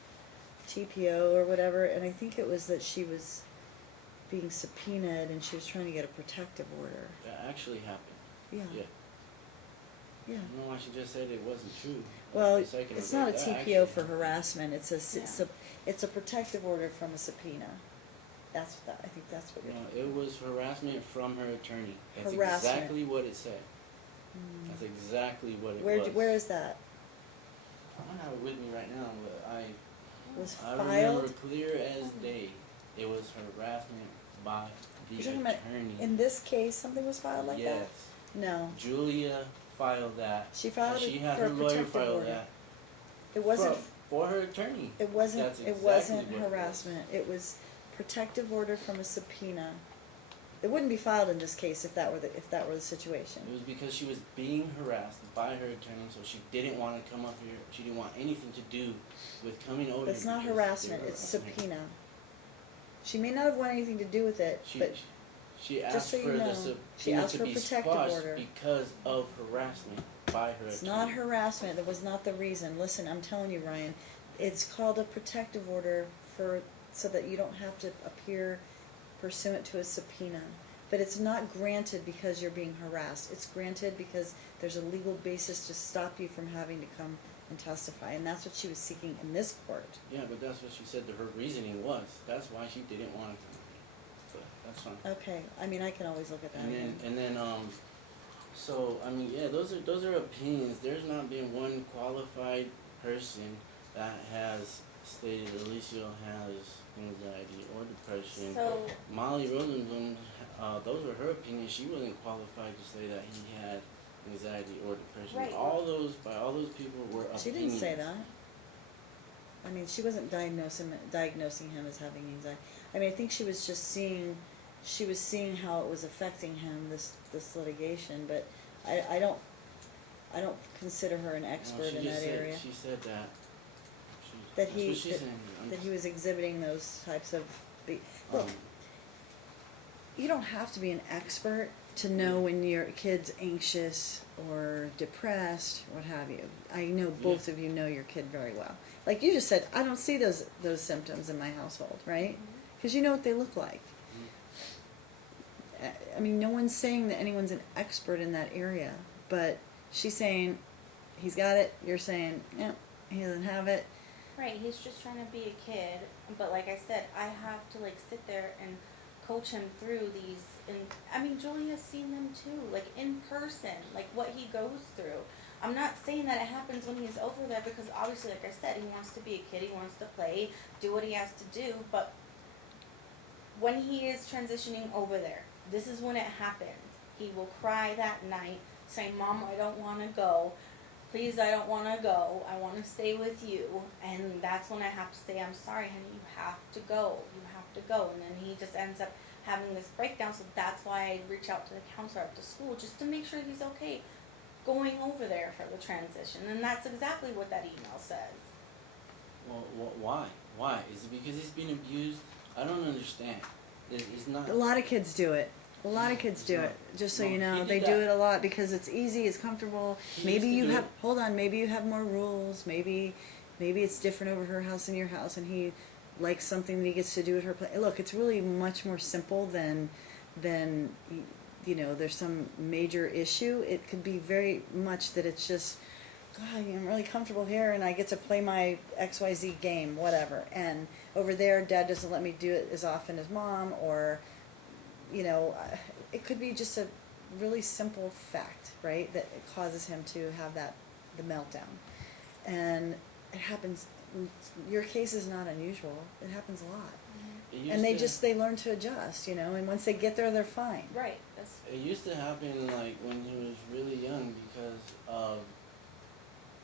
TPO or whatever, and I think it was that she was being subpoenaed and she was trying to get a protective order. That actually happened. Yeah. Yeah. Yeah. I don't know why she just said it wasn't true. Well, A second it's ago. not a That TPO actually for happened. harassment. It's Yeah. it's a protective order from a subpoena. I think that's what you're. No, it was harassment from her attorney. That's Harassment. exactly what it said. Mm. That's exactly what it Where was. where is that? I don't have it with me right now, but Was I remember filed clear as day. It was harassment by the You're talking about attorney. in this case? Something was filed like yes. that. No, Julia filed that. she filed She it had for her a lawyer protective file order. that. It wasn't. For her attorney. It wasn't. That's It exactly wasn't what it was. harassment. It was protective order from a subpoena. It wouldn't be filed in this case if that were the situation. It was because she was being harassed by her attorney, so she didn't want to come up here. She didn't want anything to do with coming over That's here. not because harassment. they were It's harassing her. subpoena. She may not have wanted anything to do with it, but She just asked so you for know, the she subpoena asked to for be protective squashed order. because of harassment by her it's attorney. not harassment. That was not the reason. Listen, I'm telling you, Ryan, it's called a protective order so that you don't have to appear pursuant to a subpoena. But it's not granted because you're being harassed. It's granted because there's a legal basis to stop you from having to come and testify. And that's what she was seeking in this court. Yeah, but that's what she said that her reasoning was. That's why she didn't want to come. But that's fine. Okay, I mean, I can always look at that again. And then, so, I mean, yeah, those are opinions. There's not been one qualified person that has stated Alicia has anxiety or depression. So, Molly Rosenblum, those were her opinions. She wasn't qualified to say that he had anxiety or depression. Right. By all those people were opinions. She didn't say that. I mean, she wasn't diagnosing him as having anxiety. I mean, I think she was just seeing how it was affecting him, this litigation, but I don't consider her an expert in that area. She said that. That he was exhibiting those types of. Look, you don't have to be an expert to know when your kid's anxious or depressed, what have you. I know both of you know your kid very well. Like you just said, I don't see those symptoms in my household, right? Because you know what they look like. I mean, no one's saying that anyone's an expert in that area, but she's saying he's got it. You're saying, yeah, he doesn't have it. right, he's just trying to be a kid, but like I said, I have to like sit there and coach him through these, and I mean, Julia's seen them too, like in person, like what he goes through. I'm not saying that it happens when he's over there, because obviously, like I said, he wants to be a kid, he wants to play, do what he has to do, but when he is transitioning over there, this is when it happens. He will cry that night, saying, Mom, I don't want to go. Please, I don't want to go. I want to stay with you. And that's when I have to say, I'm sorry, honey, you have to go. You have to go. And then he just ends up having this breakdown. So that's why I reach out to the counselor at the school, just to make sure he's okay going over there for the transition. And that's exactly what that email says. Well, why? Why? Is it because he's being abused? I don't understand. It's not. A lot of kids do it. A lot of kids do it. Just so you know, they do it a lot because it's easy, it's comfortable. Maybe you have. Hold on. Maybe you have more rules. Maybe it's different over her house and your house, and he likes something that he gets to do at her place. Look, it's really much more simple than you know. There's some major issue. It could be very much that it's just, God, I'm really comfortable here, and I get to play my XYZ game, whatever. And over there, Dad doesn't let me do it as often as Mom, or, you know, it could be just a really simple fact, right, that it causes him to have the meltdown. And it happens. Your case is not unusual. It happens a lot. And they learn to adjust, you know, and once they get there, they're fine. Right. It used to happen, like, when he was really young, because of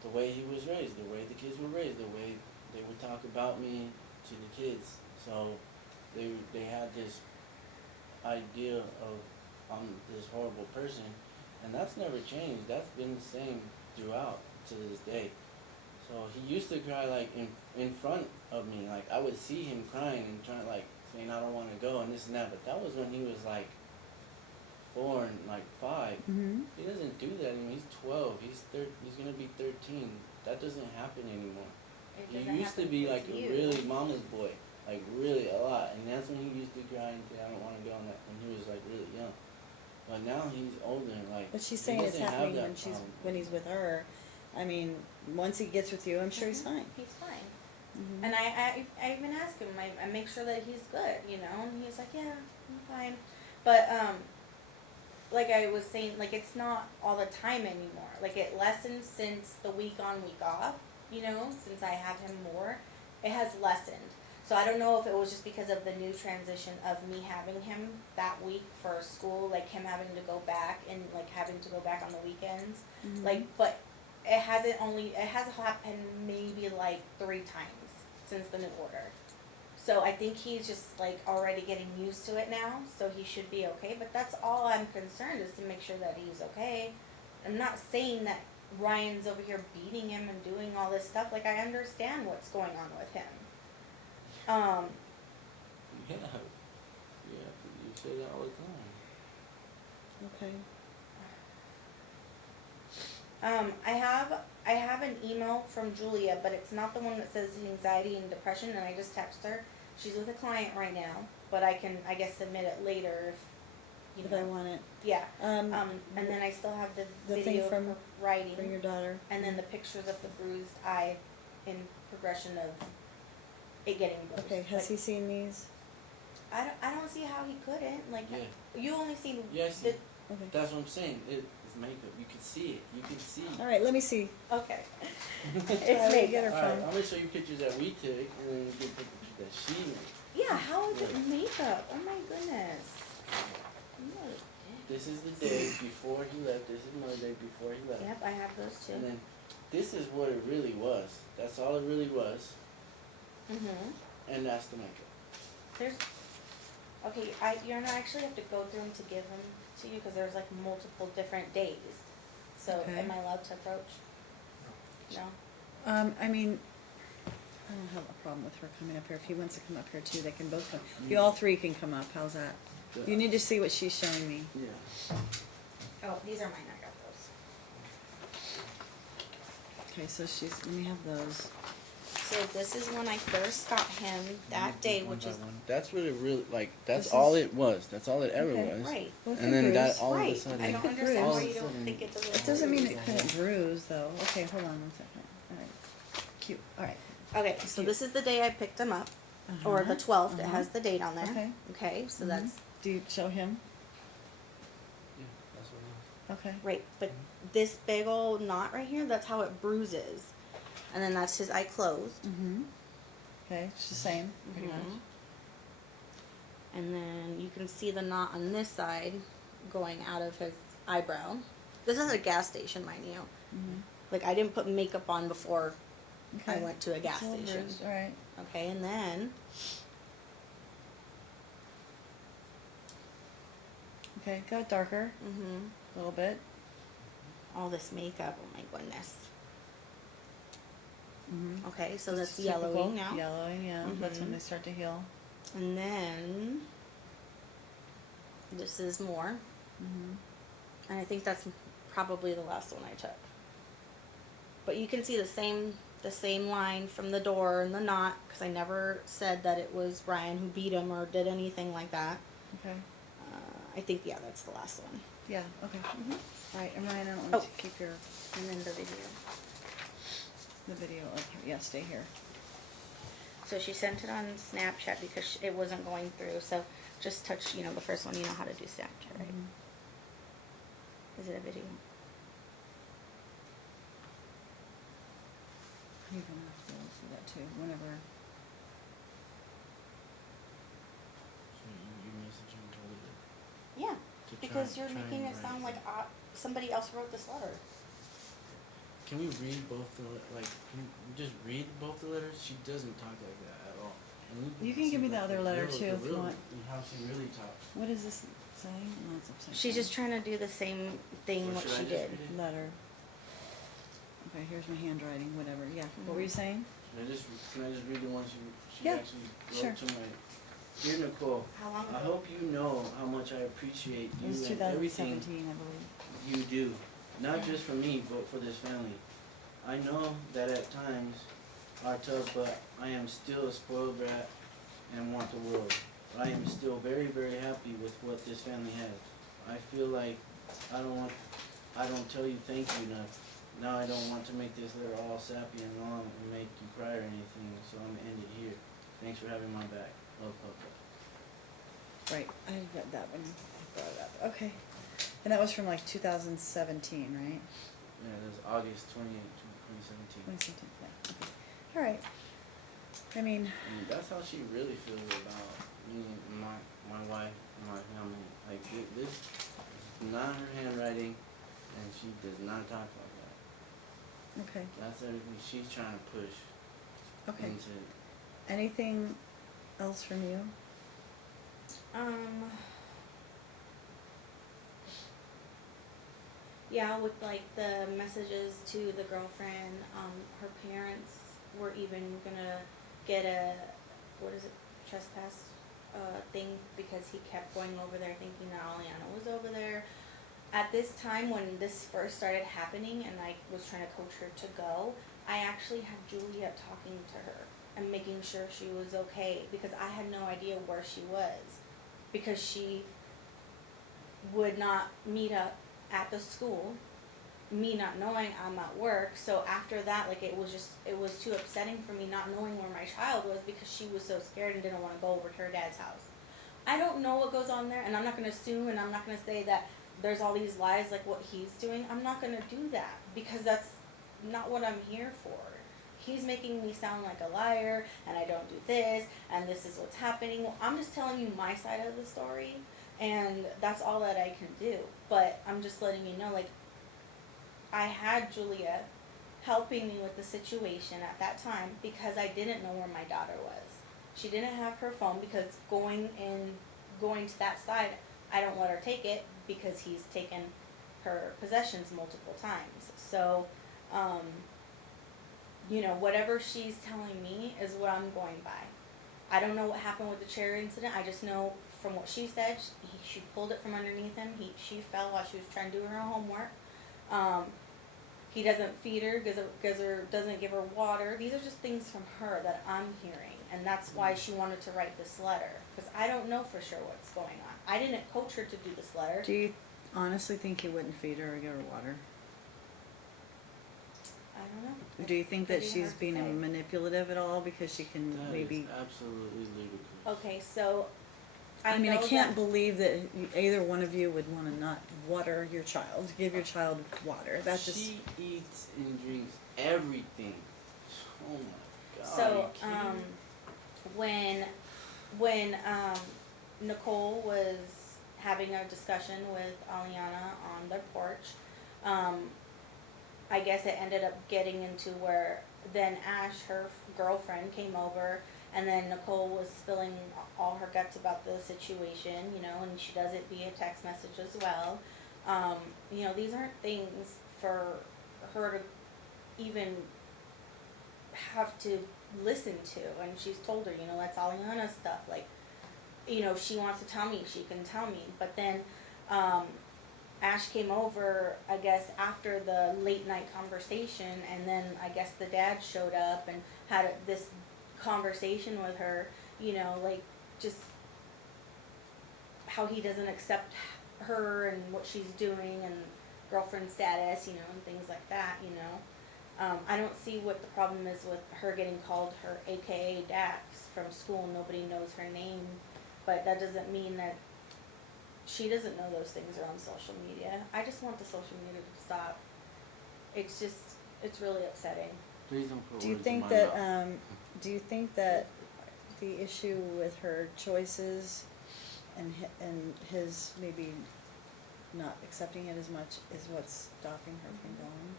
the way he was raised, the way the kids were raised, the way they would talk about me to the kids. So they had this idea of I'm this horrible person, and that's never changed. That's been the same throughout to this day. So he used to cry like in front of me, like I would see him crying and trying, like, saying I don't want to go and this and that. But that was when he was like 4 and like 5. Mm-hmm. He doesn't do that anymore. He's 12. He's gonna be 13. That doesn't happen anymore. He used to be like a really mama's boy, like really a lot, and that's when he used to cry and say I don't want to go on that when he was like really young. But now he's older, like. But she's saying it's happening when he's with her. I mean, once he gets with you, I'm sure he's fine. He's fine. Mm-hmm. And I even ask him, I make sure that he's good, you know, and he's like, yeah, I'm fine. But, like I was saying, like, it's not all the time anymore. Like, it lessened since the week on, week off, you know, since I have him more. It has lessened. So I don't know if it was just because of the new transition of me having him that week for school, like him having to go back and, like, having to go back on the weekends. Mm-hmm. Like, but it has happened maybe like 3 times since the new order. So I think he's just like already getting used to it now, so he should be okay. But that's all I'm concerned, is to make sure that he's okay. I'm not saying that Ryan's over here beating him and doing all this stuff. Like, I understand what's going on with him. Yeah, you say that all the time. Okay. I have an email from Julia, but it's not the one that says anxiety and depression, and I just texted her. She's with a client right now. but I can, I guess, submit it later if, If I want it. Yeah, Um, and then I still have the the thing video from- of her writing, for your daughter. and then the pictures of the bruised eye in progression of it getting bruised. Okay, has Like, he seen these? I don't see how he couldn't, like, Yeah. you only seen Yes. the, Okay. That's what I'm saying. It's makeup. You can see it. You can see. All right, let me see. okay. Try It's to get her makeup. All right, phone. I'm gonna show you pictures that we took, and then you get the pictures that she made. Yeah, how is it makeup? Oh my goodness. You are a dick. This is the day before he left. This is another day before he left. Yep, I have those too. And then this is what it really was. That's all it really was, Mhm. and that's the makeup. There's, okay, you're gonna actually have to go through them to give them to you, cause there's like multiple different days. So, Okay. am I allowed to approach? No? I mean, I don't have a problem with her coming up here. If he wants to come up here too, they can both come. You all three can come up. How's that? You need to see what she's showing me. Yeah. Oh, these are mine, I got those. Okay, so let me have those. So this is when I first got him that day, which is, That's what it really like. That's This all is- it was. That's all it ever Okay. was. right, Well, it And could then that bruise. all of a right, sudden. I don't could understand bruise. why you don't think it's a little. It doesn't mean bruised. it couldn't bruise though. Okay, hold on one second. All right. Cute. All right. Okay, so this is the day I picked him up, or the Uh-huh. 12th, it Uh-huh. has the date on there. Okay. Okay, so Mhm. that's, Do you show him? Yeah, that's what it was. Okay. right, but this big old knot right here, that's how it bruises. And then that's his eye closed. Mm-hmm. Okay, it's the same, pretty much. Mhm. And then you can see the knot on this side going out of his eyebrow. This is a gas station, mind you. Mm-hmm. Like, I didn't put makeup on before I Okay. went to a gas It's all station. bruised. All right. Okay, and then Okay, got darker a little bit. all this makeup, oh my goodness. Mm-hmm. Okay, so that's yellowing now. Yellowing, yeah. That's when Mhm. they start to heal. And then this is more. Mm-hmm. And I think that's probably the last one I took. But you can see the same line from the door and the knot, because I never said that it was Ryan who beat him or did anything like that. Okay. I think, yeah, that's the last one. Yeah, okay. Mm-hmm. All right, and Ryan, I don't Oh. want you to keep And then the video. the video up here. Yeah, stay here. So she sent it on Snapchat because it wasn't going through. So just touch, the first one. You know how to do Snapchat, right? Mhm. Is it a video? You're gonna have to be able to see that too, whenever. So you message him told her Yeah, to because try- you're try making and it write sound like somebody else wrote this letter. Can we read both the can we just read both the letters? She doesn't talk like that at all. And You can give me the other letter, too, if you want. How she really talks. What is this saying? No, it's upside She's down. just trying to do the same thing Or what should I she just did. read it? Letter. Okay, here's my handwriting, whatever. Yeah. What were you saying? Can I just read the one she Yeah, actually sure. wrote to my dear Nicole? How long I ago? hope you know how much I appreciate It you was and everything 2017, I believe. you do, not just for me, but for this family. I know that at times are tough, but I am still a spoiled brat and want the world. But I am still very, very happy with what this family has. I feel like I don't tell you thank you enough. Now I don't want to make this letter all sappy and long and make you cry or anything, so I'm gonna end it here. Thanks for having my back. Love, Papa. Right, I read that one. I brought it up. Okay. And that was from like 2017, right? Yeah, it was August 28th, 2017. 2017, yeah. Okay. All right. I mean, And that's how she really feels about me, my wife, and my family. Like this is not her handwriting, and she does not talk like that. okay. That's everything she's trying to push Okay. into. Anything else from you? Yeah, with like the messages to the girlfriend, her parents were even gonna get a, what is it, trespass, thing, because he kept going over there thinking that Aliana was over there. At this time, when this first started happening and I was trying to coach her to go, I actually had Juliet talking to her and making sure she was okay, because I had no idea where she was, because she would not meet up at the school, me not knowing I'm at work. So after that, like, it was too upsetting for me not knowing where my child was, because she was so scared and didn't want to go over to her dad's house. I don't know what goes on there, and I'm not going to assume, and I'm not going to say that there's all these lies like what he's doing. I'm not going to do that, because that's not what I'm here for. He's making me sound like a liar, and I don't do this, and this is what's happening. Well, I'm just telling you my side of the story, and that's all that I can do. But I'm just letting you know, like, I had Julia helping me with the situation at that time, because I didn't know where my daughter was. She didn't have her phone, because going to that side, I don't let her take it, because he's taken her possessions multiple times. So, you know, whatever she's telling me is what I'm going by. I don't know what happened with the chair incident. I just know from what she said, she pulled it from underneath him. She fell while she was trying to do her homework. He doesn't feed her, doesn't give her water. These are just things from her that I'm hearing, and that's why she wanted to write this letter, because I don't know for sure what's going on. I didn't coach her to do this letter. Do you honestly think he wouldn't feed her or give her water? I don't know. Do you think that It's she's hard to being say. manipulative at all because she can That maybe? is absolutely ludicrous. Okay, so I mean, I know can't that- believe that either one of you would want to not water your child, give your child water. That's just. She eats and drinks everything. Oh my god. So, are you kidding me? when Nicole was having a discussion with Aliana on their porch, I guess it ended up getting into where then Ash, her girlfriend, came over, and then Nicole was spilling all her guts about the situation, you know, and she does it via text message as well. You know, these aren't things for her to even have to listen to, and she's told her, you know, that's Aliana's stuff, like, you know, if she wants to tell me, she can tell me. But then Ash came over, I guess, after the late night conversation, and then I guess the dad showed up and had this conversation with her, you know, like, just how he doesn't accept her and what she's doing and girlfriend status, you know, and things like that, you know. I don't see what the problem is with her getting called her AKA Dax from school. Nobody knows her name, but that doesn't mean that she doesn't know those things are on social media. I just want the social media to stop. It's just, it's really upsetting. Please don't put Do you words in think my that? mouth. Do you think that the issue with her choices and his maybe not accepting it as much is what's stopping her from going?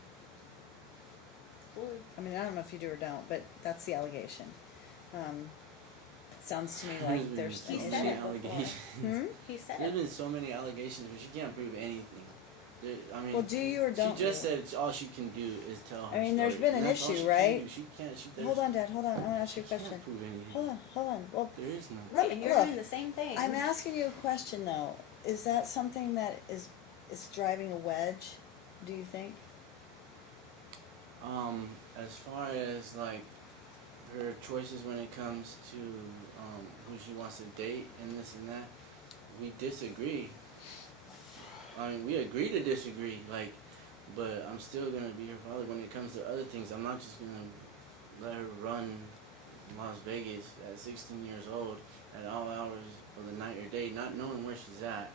I mean, I don't know if you do or don't, but that's the allegation. Sounds to me There's like been there's so an He many said issue. it before. allegations. Hmm? He said There's it. been so many allegations, but she can't prove anything. I mean, Well, do you or don't she just you? said all she can do is tell her I mean, there's story, been and an that's all issue, she can right? do. She can't. Hold on, Dad. Hold on. I want to ask you a She question. can't prove anything. Hold on. Well, There is none. Let me- And you're look, doing the same thing. I'm asking you a question though. Is that something that is driving a wedge? Do you think? As far as like her choices when it comes to who she wants to date and this and that, we disagree. I mean, we agree to disagree, like, but I'm still gonna be her father when it comes to other things. I'm not just gonna let her run Las Vegas at 16 years old at all hours of the night or day, not knowing where she's at.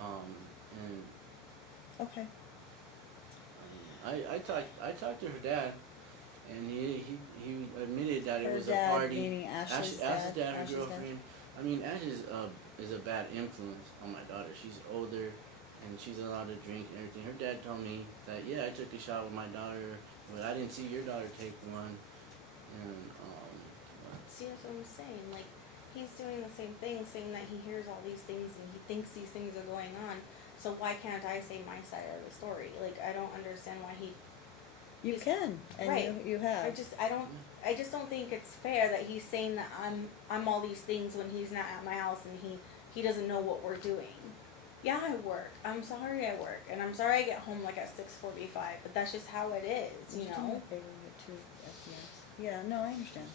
And Okay. I talked to her dad, and he admitted that it Her was dad, a party. meaning Ash's Ash's dad. dad, her Ash's girlfriend. I mean, Ash is a bad influence on my daughter. She's older, and she's allowed to drink and everything. Her dad told me that, yeah, I took a shot with my daughter, but I didn't see your daughter take one. And See, that's what I'm saying. Like, he's doing the same thing, saying that he hears all these things and he thinks these things are going on. So why can't I say my side of the story? Like, I don't understand why he. You He's- can, and right. you have. I just don't think it's fair that he's saying that I'm all these things when he's not at my house and he doesn't know what we're doing. Yeah, I work. I'm sorry I work, and I'm sorry I get home like at 6:45. But that's just how it is, you Did you do know. me a favor with 2 FPS? Yeah, no, I understand.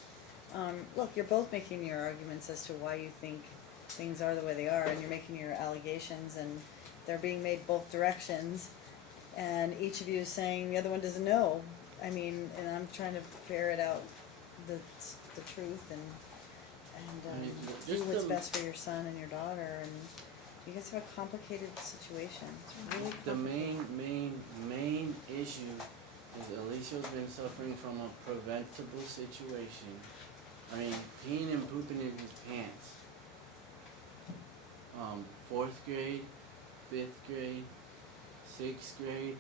look, you're both making your arguments as to why you think things are the way they are, and you're making your allegations, and they're being made both directions, and each of you is saying the other one doesn't know. I mean, and I'm trying to ferret out the truth and I mean, do just what's the- best for your son and your daughter, and you guys have a complicated situation. It's really The complicated. main issue is Alicia's been suffering from a preventable situation. I mean, peeing and pooping in his pants. 4th grade, 5th grade, 6th grade.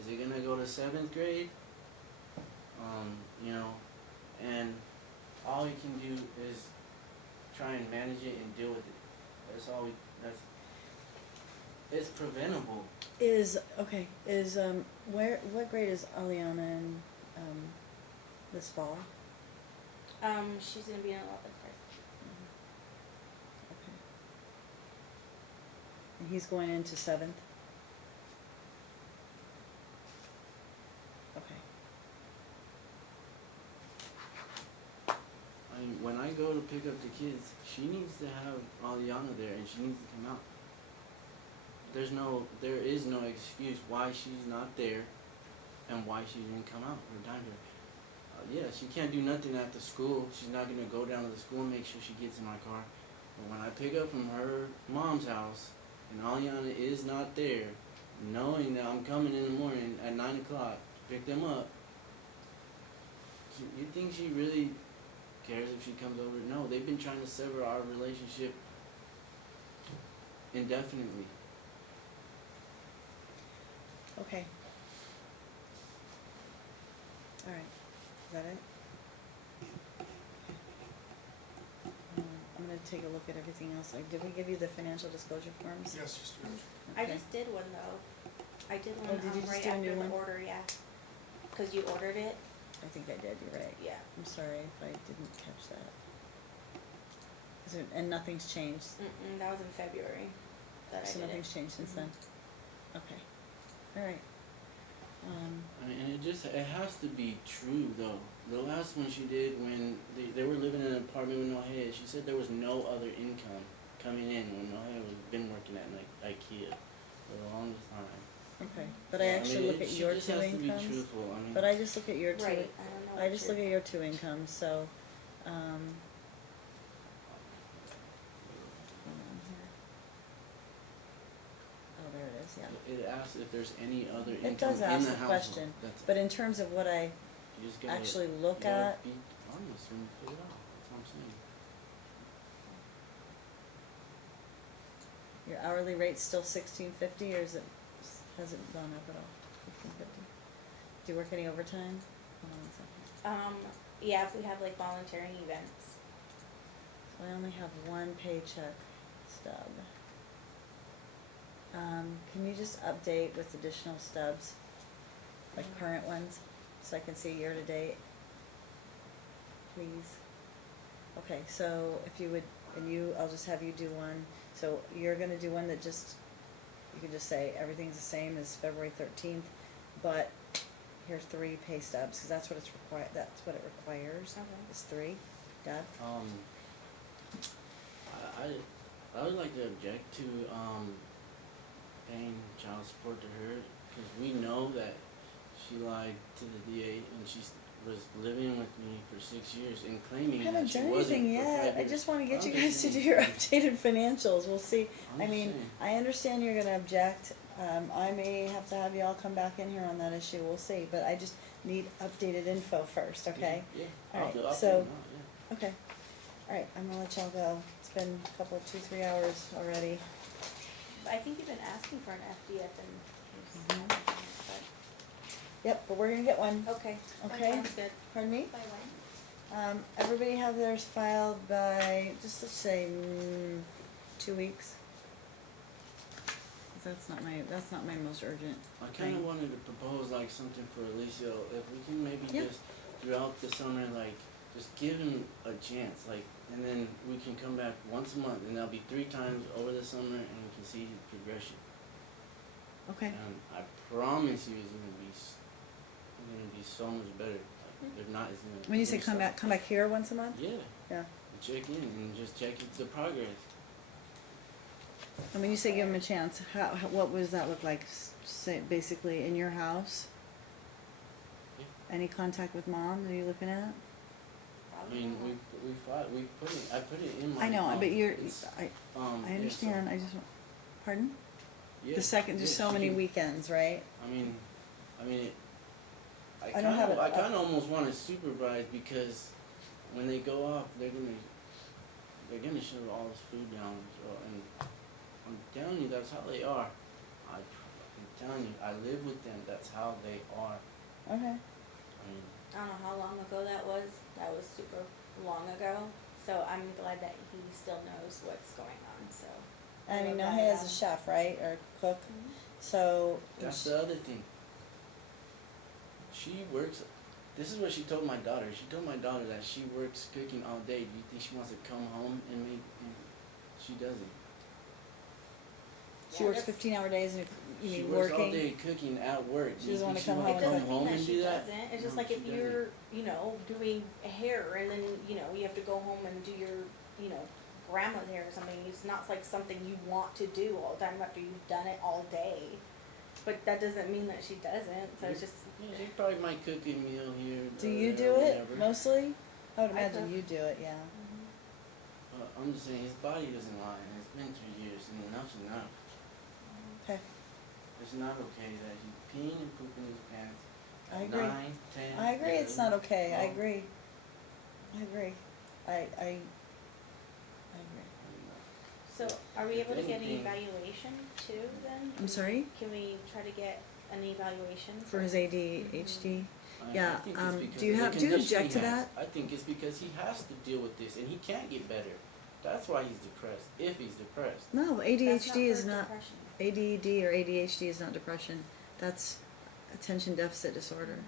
Is he gonna go to 7th grade? You know, and all he can do is try and manage it and deal with it. That's all it's preventable. Is what grade is Aliana in this fall? She's gonna be in 11th grade. Okay. And he's going into 7th? Okay. I mean, when I go to pick up the kids, she needs to have Aliana there and she needs to come out. There is no excuse why she's not there and why she didn't come out or down here. Yeah, she can't do nothing at the school. She's not gonna go down to the school and make sure she gets in my car. But when I pick up from her mom's house and Aliana is not there, knowing that I'm coming in the morning at 9 o'clock to pick them up, you think she really cares if she comes over? No, they've been trying to sever our relationship indefinitely. Okay. All right. Is that it? I'm gonna take a look at everything else. Like, did we give you the financial disclosure forms? Yes, just do it. I Okay. just did one though. I did one Oh, did you just right do a new after the one? order, yeah. Cause you ordered it, I think I did. You're right. yeah. I'm sorry if I didn't catch that. And nothing's changed. That was in February that I So did nothing's it. changed since then. Okay. All right. I mean, and it has to be true though. The last one she did when they were living in an apartment with Nohea, she said there was no other income coming in when Nohea was been working at IKEA for the longest time. Okay. But I So, actually mean, look at she your just two has to be incomes. truthful. I mean, But I just look at your two. Right, I don't know. I what just you're- look at your two incomes. So, hold on here. Oh, there it is. Yeah. it asks if there's any other income It does in ask the the household. question, That's but in terms of what I you just gotta, actually look you gotta at, be honest when you fill it out. That's what I'm saying. your hourly rate's still $16.50, or has it gone up at all? $15.50. Do you work any overtime? Hold on a second. Yeah, if we have like volunteering events. So I only have one paycheck stub. Can you just update with additional stubs, like current ones, so I can see year to date? Please. Okay, so if you would, I'll just have you do one. So you're gonna do one that just, you can just say everything's the same as February 13th, but here's 3 pay stubs, cause that's what it requires, Okay. is 3. Deb? I would like to object to paying child support to her because we know that she lied to the DA and she was living with me for 6 years and I claiming that haven't she done wasn't anything for yet. 5 I years. just wanna get you I'm guys to just do saying. your updated financials. We'll see. I'm I just mean, saying. I understand you're gonna object. I may have to have you all come back in here on that issue. We'll see. But I just need updated info first, okay? Yeah. All right, I'll so- fill them out, Okay. All right, I'm gonna let y'all go. It's been a couple, 2-3 hours already. I think you've been asking for an FDF and. Mhm. Yep, but we're gonna get one. Okay. That Okay. sounds good. Pardon me? By when? Everybody have theirs filed by, just let's say, 2 weeks. 'Cause that's not my most urgent I kind thing. of wanted to propose like something for Alicia. If we can maybe Yeah. just throughout the summer, like just give him a chance, like, and then we can come back once a month, and that'll be 3 times over the summer, and we can see his progression. Okay. And I promise you, it's gonna be so much better. Like, If not, it's gonna. When you say gonna come back here once a month? Yeah. Yeah. Check in and just check the progress. And when you say give him a chance, what does that look like? Say, basically in your house? Yeah. Any contact with mom that you're looking at? I mean, we fought. I put it in my. I know, but I yeah, understand. I just, pardon? Yeah, The second, there's yeah, so she many can- weekends, right? I mean, I don't have it- I kind of almost want to supervise because when they go off, they're gonna shove all this food down. So, and I'm telling you, that's how they are. I'm telling you, I live with them. That's how they are. Okay. I mean, I don't know how long ago that was. That was super long ago. So I'm glad that he still knows what's going on. So. And you love know that he has about a him. chef, right, or cook. Mhm. So that's the other thing. She works. This is what she told my daughter. She told my daughter that she works cooking all day. Do you think she wants to come home and make? She doesn't. she Yeah, works that's- 15-hour days, and you She mean works all working. day cooking at work. She Do you doesn't think wanna come wanna home It doesn't mean that and she do that? doesn't. It's just No, like she if doesn't. you're, doing hair and then, you have to go home and do your, grandma's hair or something. It's not like something you want to do all the time after you've done it all day. But that doesn't mean that she doesn't. So it's just. She probably might cook a meal here. Do or you there, do it whatever. mostly? I would I imagine cook. you do it, yeah. I'm just saying his body doesn't lie, and it's been 3 years, and enough's enough. Okay. It's not okay that he's peeing and pooping his pants. I at agree. 9, 10, I agree. It's not 11, okay. I 12. agree. I agree. I agree. So are we able to get an Anything. evaluation too then? I'm sorry? Can we try to get an evaluation? For his ADHD. I Yeah, think it's because do you of the have- do you condition object he to has. that? I think it's because he has to deal with this, and he can't get better. That's why he's depressed, if he's depressed. No, That's ADHD is for not. depression. ADD or ADHD is not depression. That's attention deficit disorder.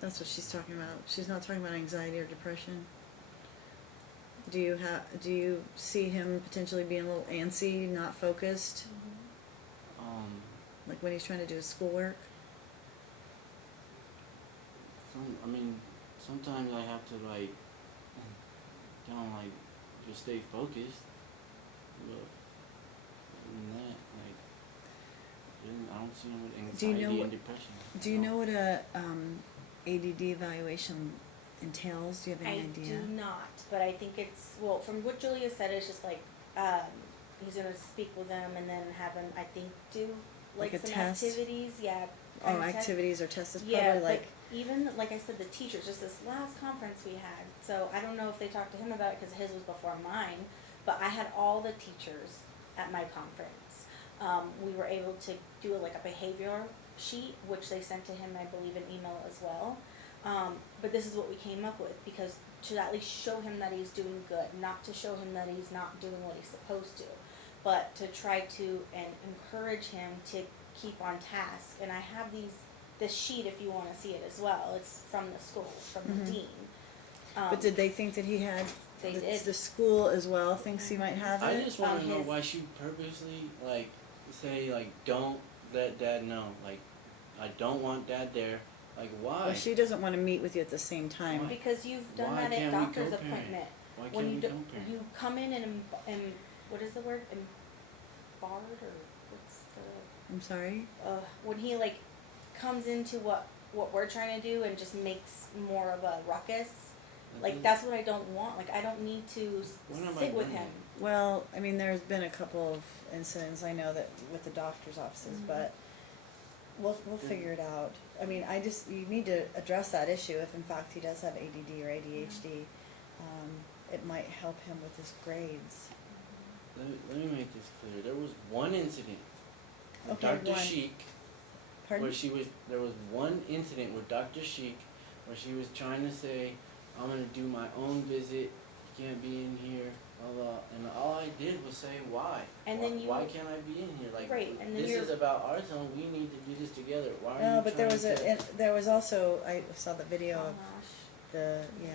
That's what she's talking about. She's not talking about anxiety or depression. Do you see him potentially being a little antsy, not focused, like when he's trying to do his schoolwork? Sometimes I have to just stay focused. But other than that, I don't see him with Do you know anxiety what- and depression. Do you know what a ADD evaluation entails? Do you have any idea? I do not, but I think it's, well, from what Julia said, it's just like, he's gonna speak with them and then have him, I think, do Like a some test? activities, yeah. Oh, kind of test. activities or tests is Yeah, probably but like, even, like I said, the teachers, just this last conference we had, so I don't know if they talked to him about it, cause his was before mine, but I had all the teachers at my conference. We were able to do like a behavior sheet, which they sent to him, I believe, an email as well. But this is what we came up with, because to at least show him that he's doing good, not to show him that he's not doing what he's supposed to, but to try to and encourage him to keep on task. And I have this sheet if you wanna see it as well. It's from the school, from Mhm. the dean. but did they think that he had, They the, did. the school as well thinks he might have I it? just want to know his- why she purposely say don't let Dad know. I don't want Dad there. Why? Well, she doesn't want to meet with you at the same time. Why? Because you've done Why that at can't we doctor's co-parent? appointment. Why When can't you we do, co-parent? you come in and what is the word? Barred or what's I'm sorry? the, when he comes into what we're trying to do and just makes more of a ruckus, that's what I don't want. I don't need to When have I sit with done him. that? Well, I mean, there's been a couple of incidents, I know that with the doctor's offices, Mhm. but we'll figure it out. I mean, you need to address that issue if in fact he does have ADD or ADHD. It might help him with his grades. Let me make this clear. There was one incident with Okay, Dr. one. Sheik Pardon? where there was one incident with Dr. Sheik where she was trying to say, I'm gonna do my own visit, you can't be in here, blah blah, and all I did was say why. And why, then you- why can't I be in here? Right, and then this you're- is about our zone. We need to do this together. Why are No, you but there trying was to? there was also, I saw the video Oh, of gosh. the, yeah.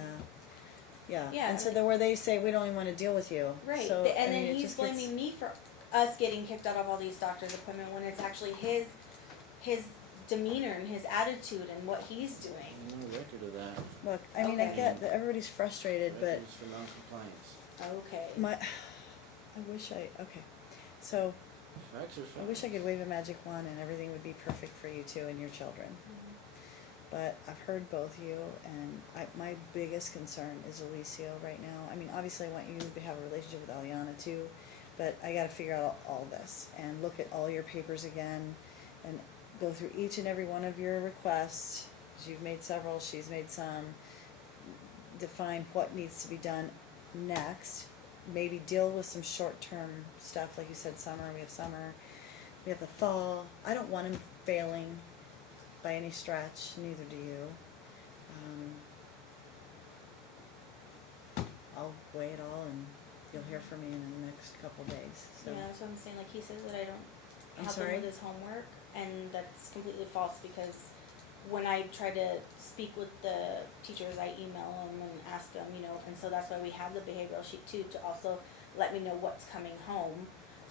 Yeah, And so like- there where they say, we don't even wanna deal with you. Right, So, and I mean, then it he's just gets- blaming me for us getting kicked out of all these doctor's appointments when it's actually his demeanor and his attitude and what he's doing. No record of that. Look, I mean, I Okay. get that everybody's frustrated, but Records for non-compliance. Okay. okay, so, Facts are I facts. wish I could wave a magic wand and everything would be perfect for you two and your children. Mhm. But I've heard both you, and my biggest concern is Alicio right now. I mean, obviously I want you to have a relationship with Aliana too, but I gotta figure out all this and look at all your papers again and go through each and every one of your requests. 'Cause you've made several, she's made some. Define what needs to be done next. Maybe deal with some short-term stuff, like you said, summer, we have the fall. I don't want him failing by any stretch, neither do you. I'll weigh it all and you'll hear from me in the next couple days, so. Yeah, that's what I'm saying. Like, he says that I don't I'm help sorry? him with his homework, and that's completely false because when I try to speak with the teachers, I email them and ask them, you know, and so that's why we have the behavioral sheet too, to also let me know what's coming home,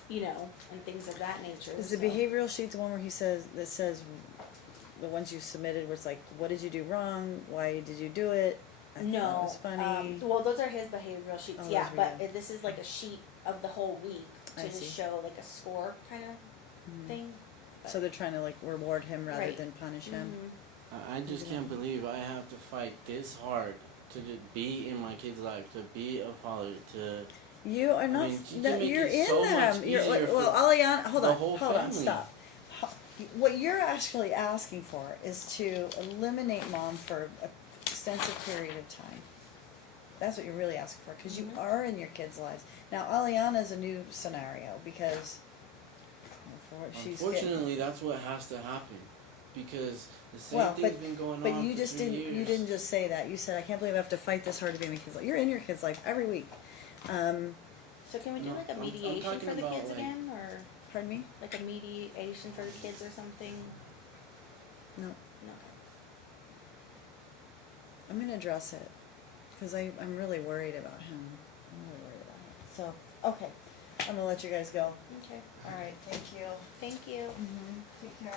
you know, and things of that nature. Is the so. behavioral sheet the one where that says, the ones you submitted where it's like, what did you do wrong, why did you do it? I thought it No, was funny. well, those are his behavioral sheets, Oh, yeah, those are but yours. this is like a sheet of the whole week I to just see. show like a score kind of Mhm. thing. So they're trying to like reward him rather Right. than punish him? Mhm. I just can't believe I have to fight this hard to be in my kid's life, to be a father, to You are not, mean, she can make you're it in so much them, you're, easier well, for Aliana, hold the on, whole hold on, family. stop. What you're actually asking for is to eliminate mom for an extensive period of time. That's what you're really asking for, cause you Mhm. are in your kids' lives. Now, Aliana's a new scenario, because for what she's getting. Unfortunately, that's what has to happen, because the same Well, thing's been going But on you for just 3 didn't, years. you didn't just say that, you said, I can't believe I have to fight this hard to be in my kids' life. You're in your kids' life every week. So can we do No, like a I'm mediation talking for the about, kids like- again, or Pardon me? like a mediation for the kids or something? No. No. I'm gonna address it, cause I'm really worried about him. I'm really worried about him. So, okay, I'm gonna let you guys go. Okay. Alright, thank you. Thank you. Mm-hmm. Take care.